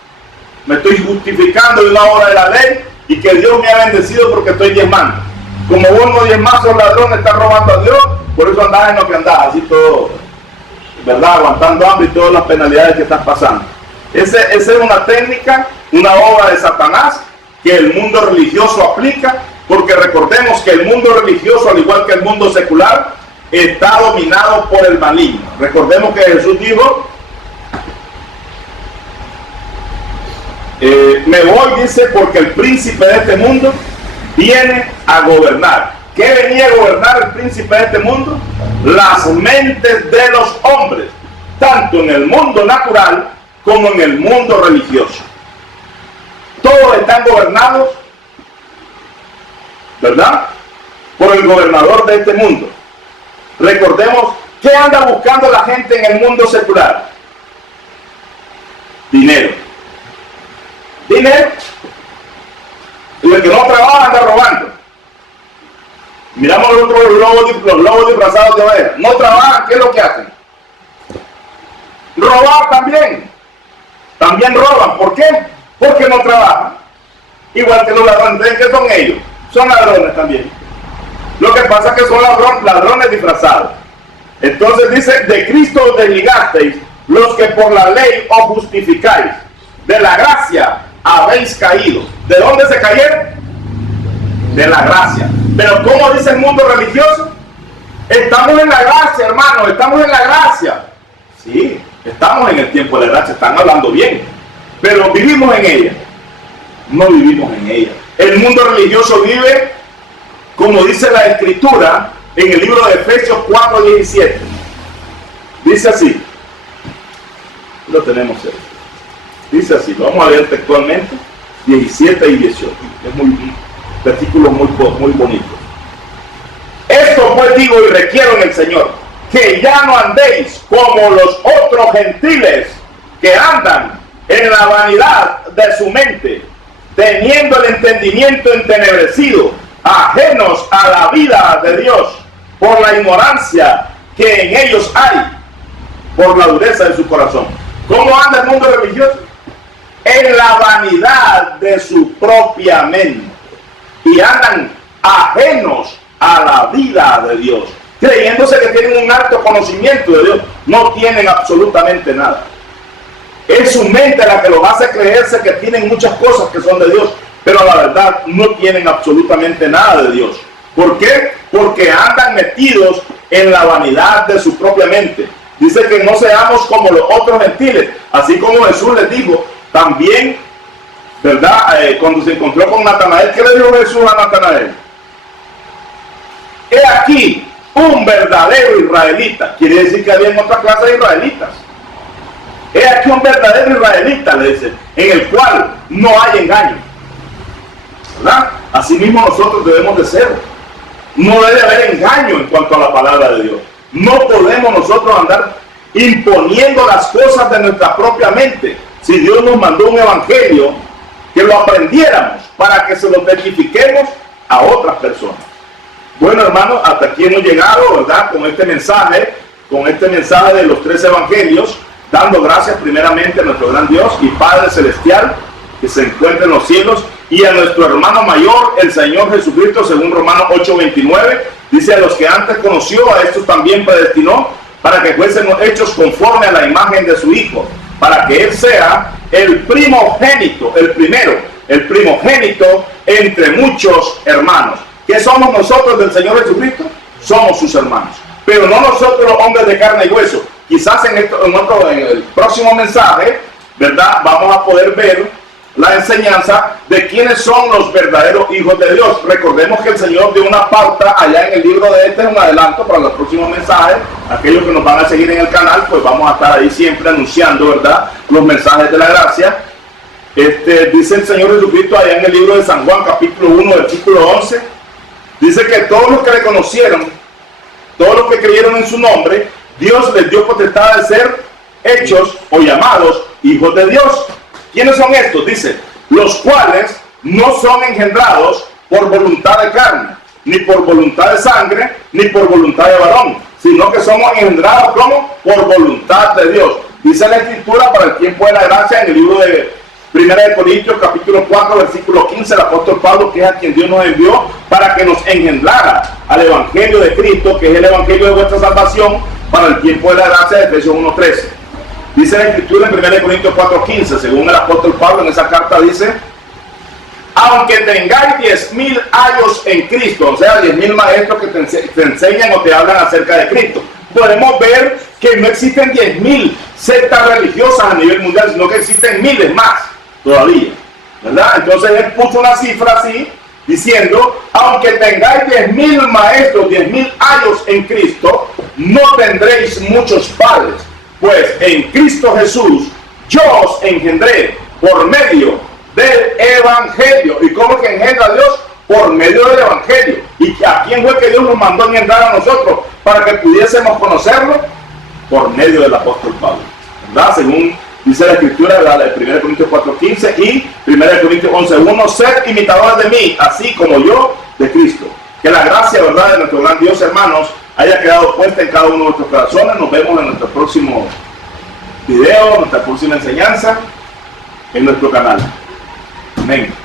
Me estoy justificando de una obra de la ley y que Dios me ha bendecido porque estoy diezmando. Como vos no diezmas, son ladrones, están robando a Dios, por eso andás en lo que andás, así todo, ¿verdad? Aguantando hambre y todas las penalidades que estás pasando. Esa es una técnica, una obra de Satanás que el mundo religioso aplica, porque recordemos que el mundo religioso, al igual que el mundo secular, está dominado por el maligno. Recordemos que Jesús dijo, me voy, dice, porque el príncipe de este mundo viene a gobernar. ¿Qué venía a gobernar el príncipe de este mundo? Las mentes de los hombres, tanto en el mundo natural como en el mundo religioso. Todos están gobernados, ¿verdad?, por el gobernador de este mundo. Recordemos, ¿qué anda buscando la gente en el mundo secular? Dinero. Dinero. Y el que no trabaja anda robando. Miramos los lobos disfrazados de oveja. No trabajan, ¿qué es lo que hacen? Robar también. También roban. ¿Por qué? Porque no trabajan. Igual que los ladrones. ¿Qué son ellos? Son ladrones también. Lo que pasa es que son ladrones disfrazados. Entonces dice, de Cristo os desligasteis, los que por la ley os justificáis. De la gracia habéis caído. ¿De dónde se cayeron? De la gracia. Pero ¿cómo dice el mundo religioso? Estamos en la gracia, hermano, estamos en la gracia. Sí, estamos en el tiempo de la gracia, están hablando bien. Pero ¿vivimos en ella? No vivimos en ella. El mundo religioso vive, como dice la Escritura, en el libro de Efesios 4:17. Dice así. Lo tenemos ahí. Dice así, lo vamos a leer textualmente, 17 y 18. Es versículos muy bonitos. Esto pues digo y requiero en el Señor, que ya no andéis como los otros gentiles que andan en la vanidad de su mente, teniendo el entendimiento entenebrecido, ajenos a la vida de Dios, por la ignorancia que en ellos hay, por la dureza de su corazón. ¿Cómo anda el mundo religioso? En la vanidad de su propia mente. Y andan ajenos a la vida de Dios, creyéndose que tienen un alto conocimiento de Dios. No tienen absolutamente nada. Es su mente la que los hace creerse que tienen muchas cosas que son de Dios, pero la verdad no tienen absolutamente nada de Dios. ¿Por qué? Porque andan metidos en la vanidad de su propia mente. Dice que no seamos como los otros gentiles, así como Jesús les dijo también, ¿verdad? Cuando se encontró con Natanael, ¿qué le dijo Jesús a Natanael? He aquí un verdadero israelita. Quiere decir que había otra clase de israelitas. He aquí un verdadero israelita, le dice, en el cual no hay engaño, ¿verdad? Así mismo nosotros debemos de ser. No debe haber engaño en cuanto a la palabra de Dios. No podemos nosotros andar imponiendo las cosas de nuestra propia mente. Si Dios nos mandó un evangelio, que lo aprendiéramos para que se lo testifiquemos a otras personas. Bueno, hermanos, hasta aquí hemos llegado, ¿verdad? Con este mensaje de los 3 evangelios, dando gracias primeramente a nuestro gran Dios y Padre Celestial que se encuentra en los cielos, y a nuestro hermano mayor, el Señor Jesucristo, según Romanos 8:29, dice: a los que antes conoció, a estos también predestinó, para que fuésemos hechos conforme a la imagen de su Hijo, para que Él sea el primogénito, el primogénito entre muchos hermanos. ¿Qué somos nosotros del Señor Jesucristo? Somos sus hermanos, pero no nosotros los hombres de carne y hueso. Quizás en el próximo mensaje, ¿verdad?, vamos a poder ver la enseñanza de quiénes son los verdaderos hijos de Dios. Recordemos que el Señor dio una pauta allá en el libro de es un adelanto para los próximos mensajes. Aquellos que nos van a seguir en el canal, pues vamos a estar ahí siempre anunciando, ¿verdad?, los mensajes de la gracia. Dice el Señor Jesucristo allá en el libro de San Juan, capítulo 1, versículo 11, dice que todos los que le conocieron, todos los que creyeron en su nombre, Dios les dio potestad de ser hechos o llamados hijos de Dios. ¿Quiénes son estos? Dice, los cuales no son engendrados por voluntad de carne, ni por voluntad de sangre, ni por voluntad de varón, sino que somos engendrados como por voluntad de Dios. Dice la Escritura para el tiempo de la gracia en el libro de 1 de Corintios capítulo 4 versículo 15, el apóstol Pablo, que es a quien Dios nos envió para que nos engendrara al evangelio de Cristo, que es el evangelio de vuestra salvación, para el tiempo de la gracia, de Efesios 1:13. Dice la Escritura en 1 de Corintios 4:15, según el apóstol Pablo en esa carta dice, aunque tengáis 10.000 años en Cristo, o sea, 10.000 maestros que te enseñan o te hablan acerca de Cristo, podemos ver que no existen 10.000 sectas religiosas a nivel mundial, sino que existen miles más todavía, ¿verdad? Entonces él puso una cifra así, diciendo, aunque tengáis 10.000 maestros, 10.000 años en Cristo, no tendréis muchos padres, pues en Cristo Jesús yo os engendré por medio del evangelio. ¿Y cómo que engendra a Dios? Por medio del evangelio. ¿Y a quién fue que Dios nos mandó a engendrar a nosotros para que pudiésemos conocerlo? Por medio del apóstol Pablo, ¿verdad? Según dice la Escritura, ¿verdad?, de 1 Corintios 4:15 y 1 Corintios 11:1, sed imitadores de mí, así como yo de Cristo. Que la gracia, ¿verdad?, de nuestro gran Dios, hermanos, haya quedado puesta en cada uno de nuestros corazones. Nos vemos en nuestro próximo video, nuestra próxima enseñanza en nuestro canal. Amén.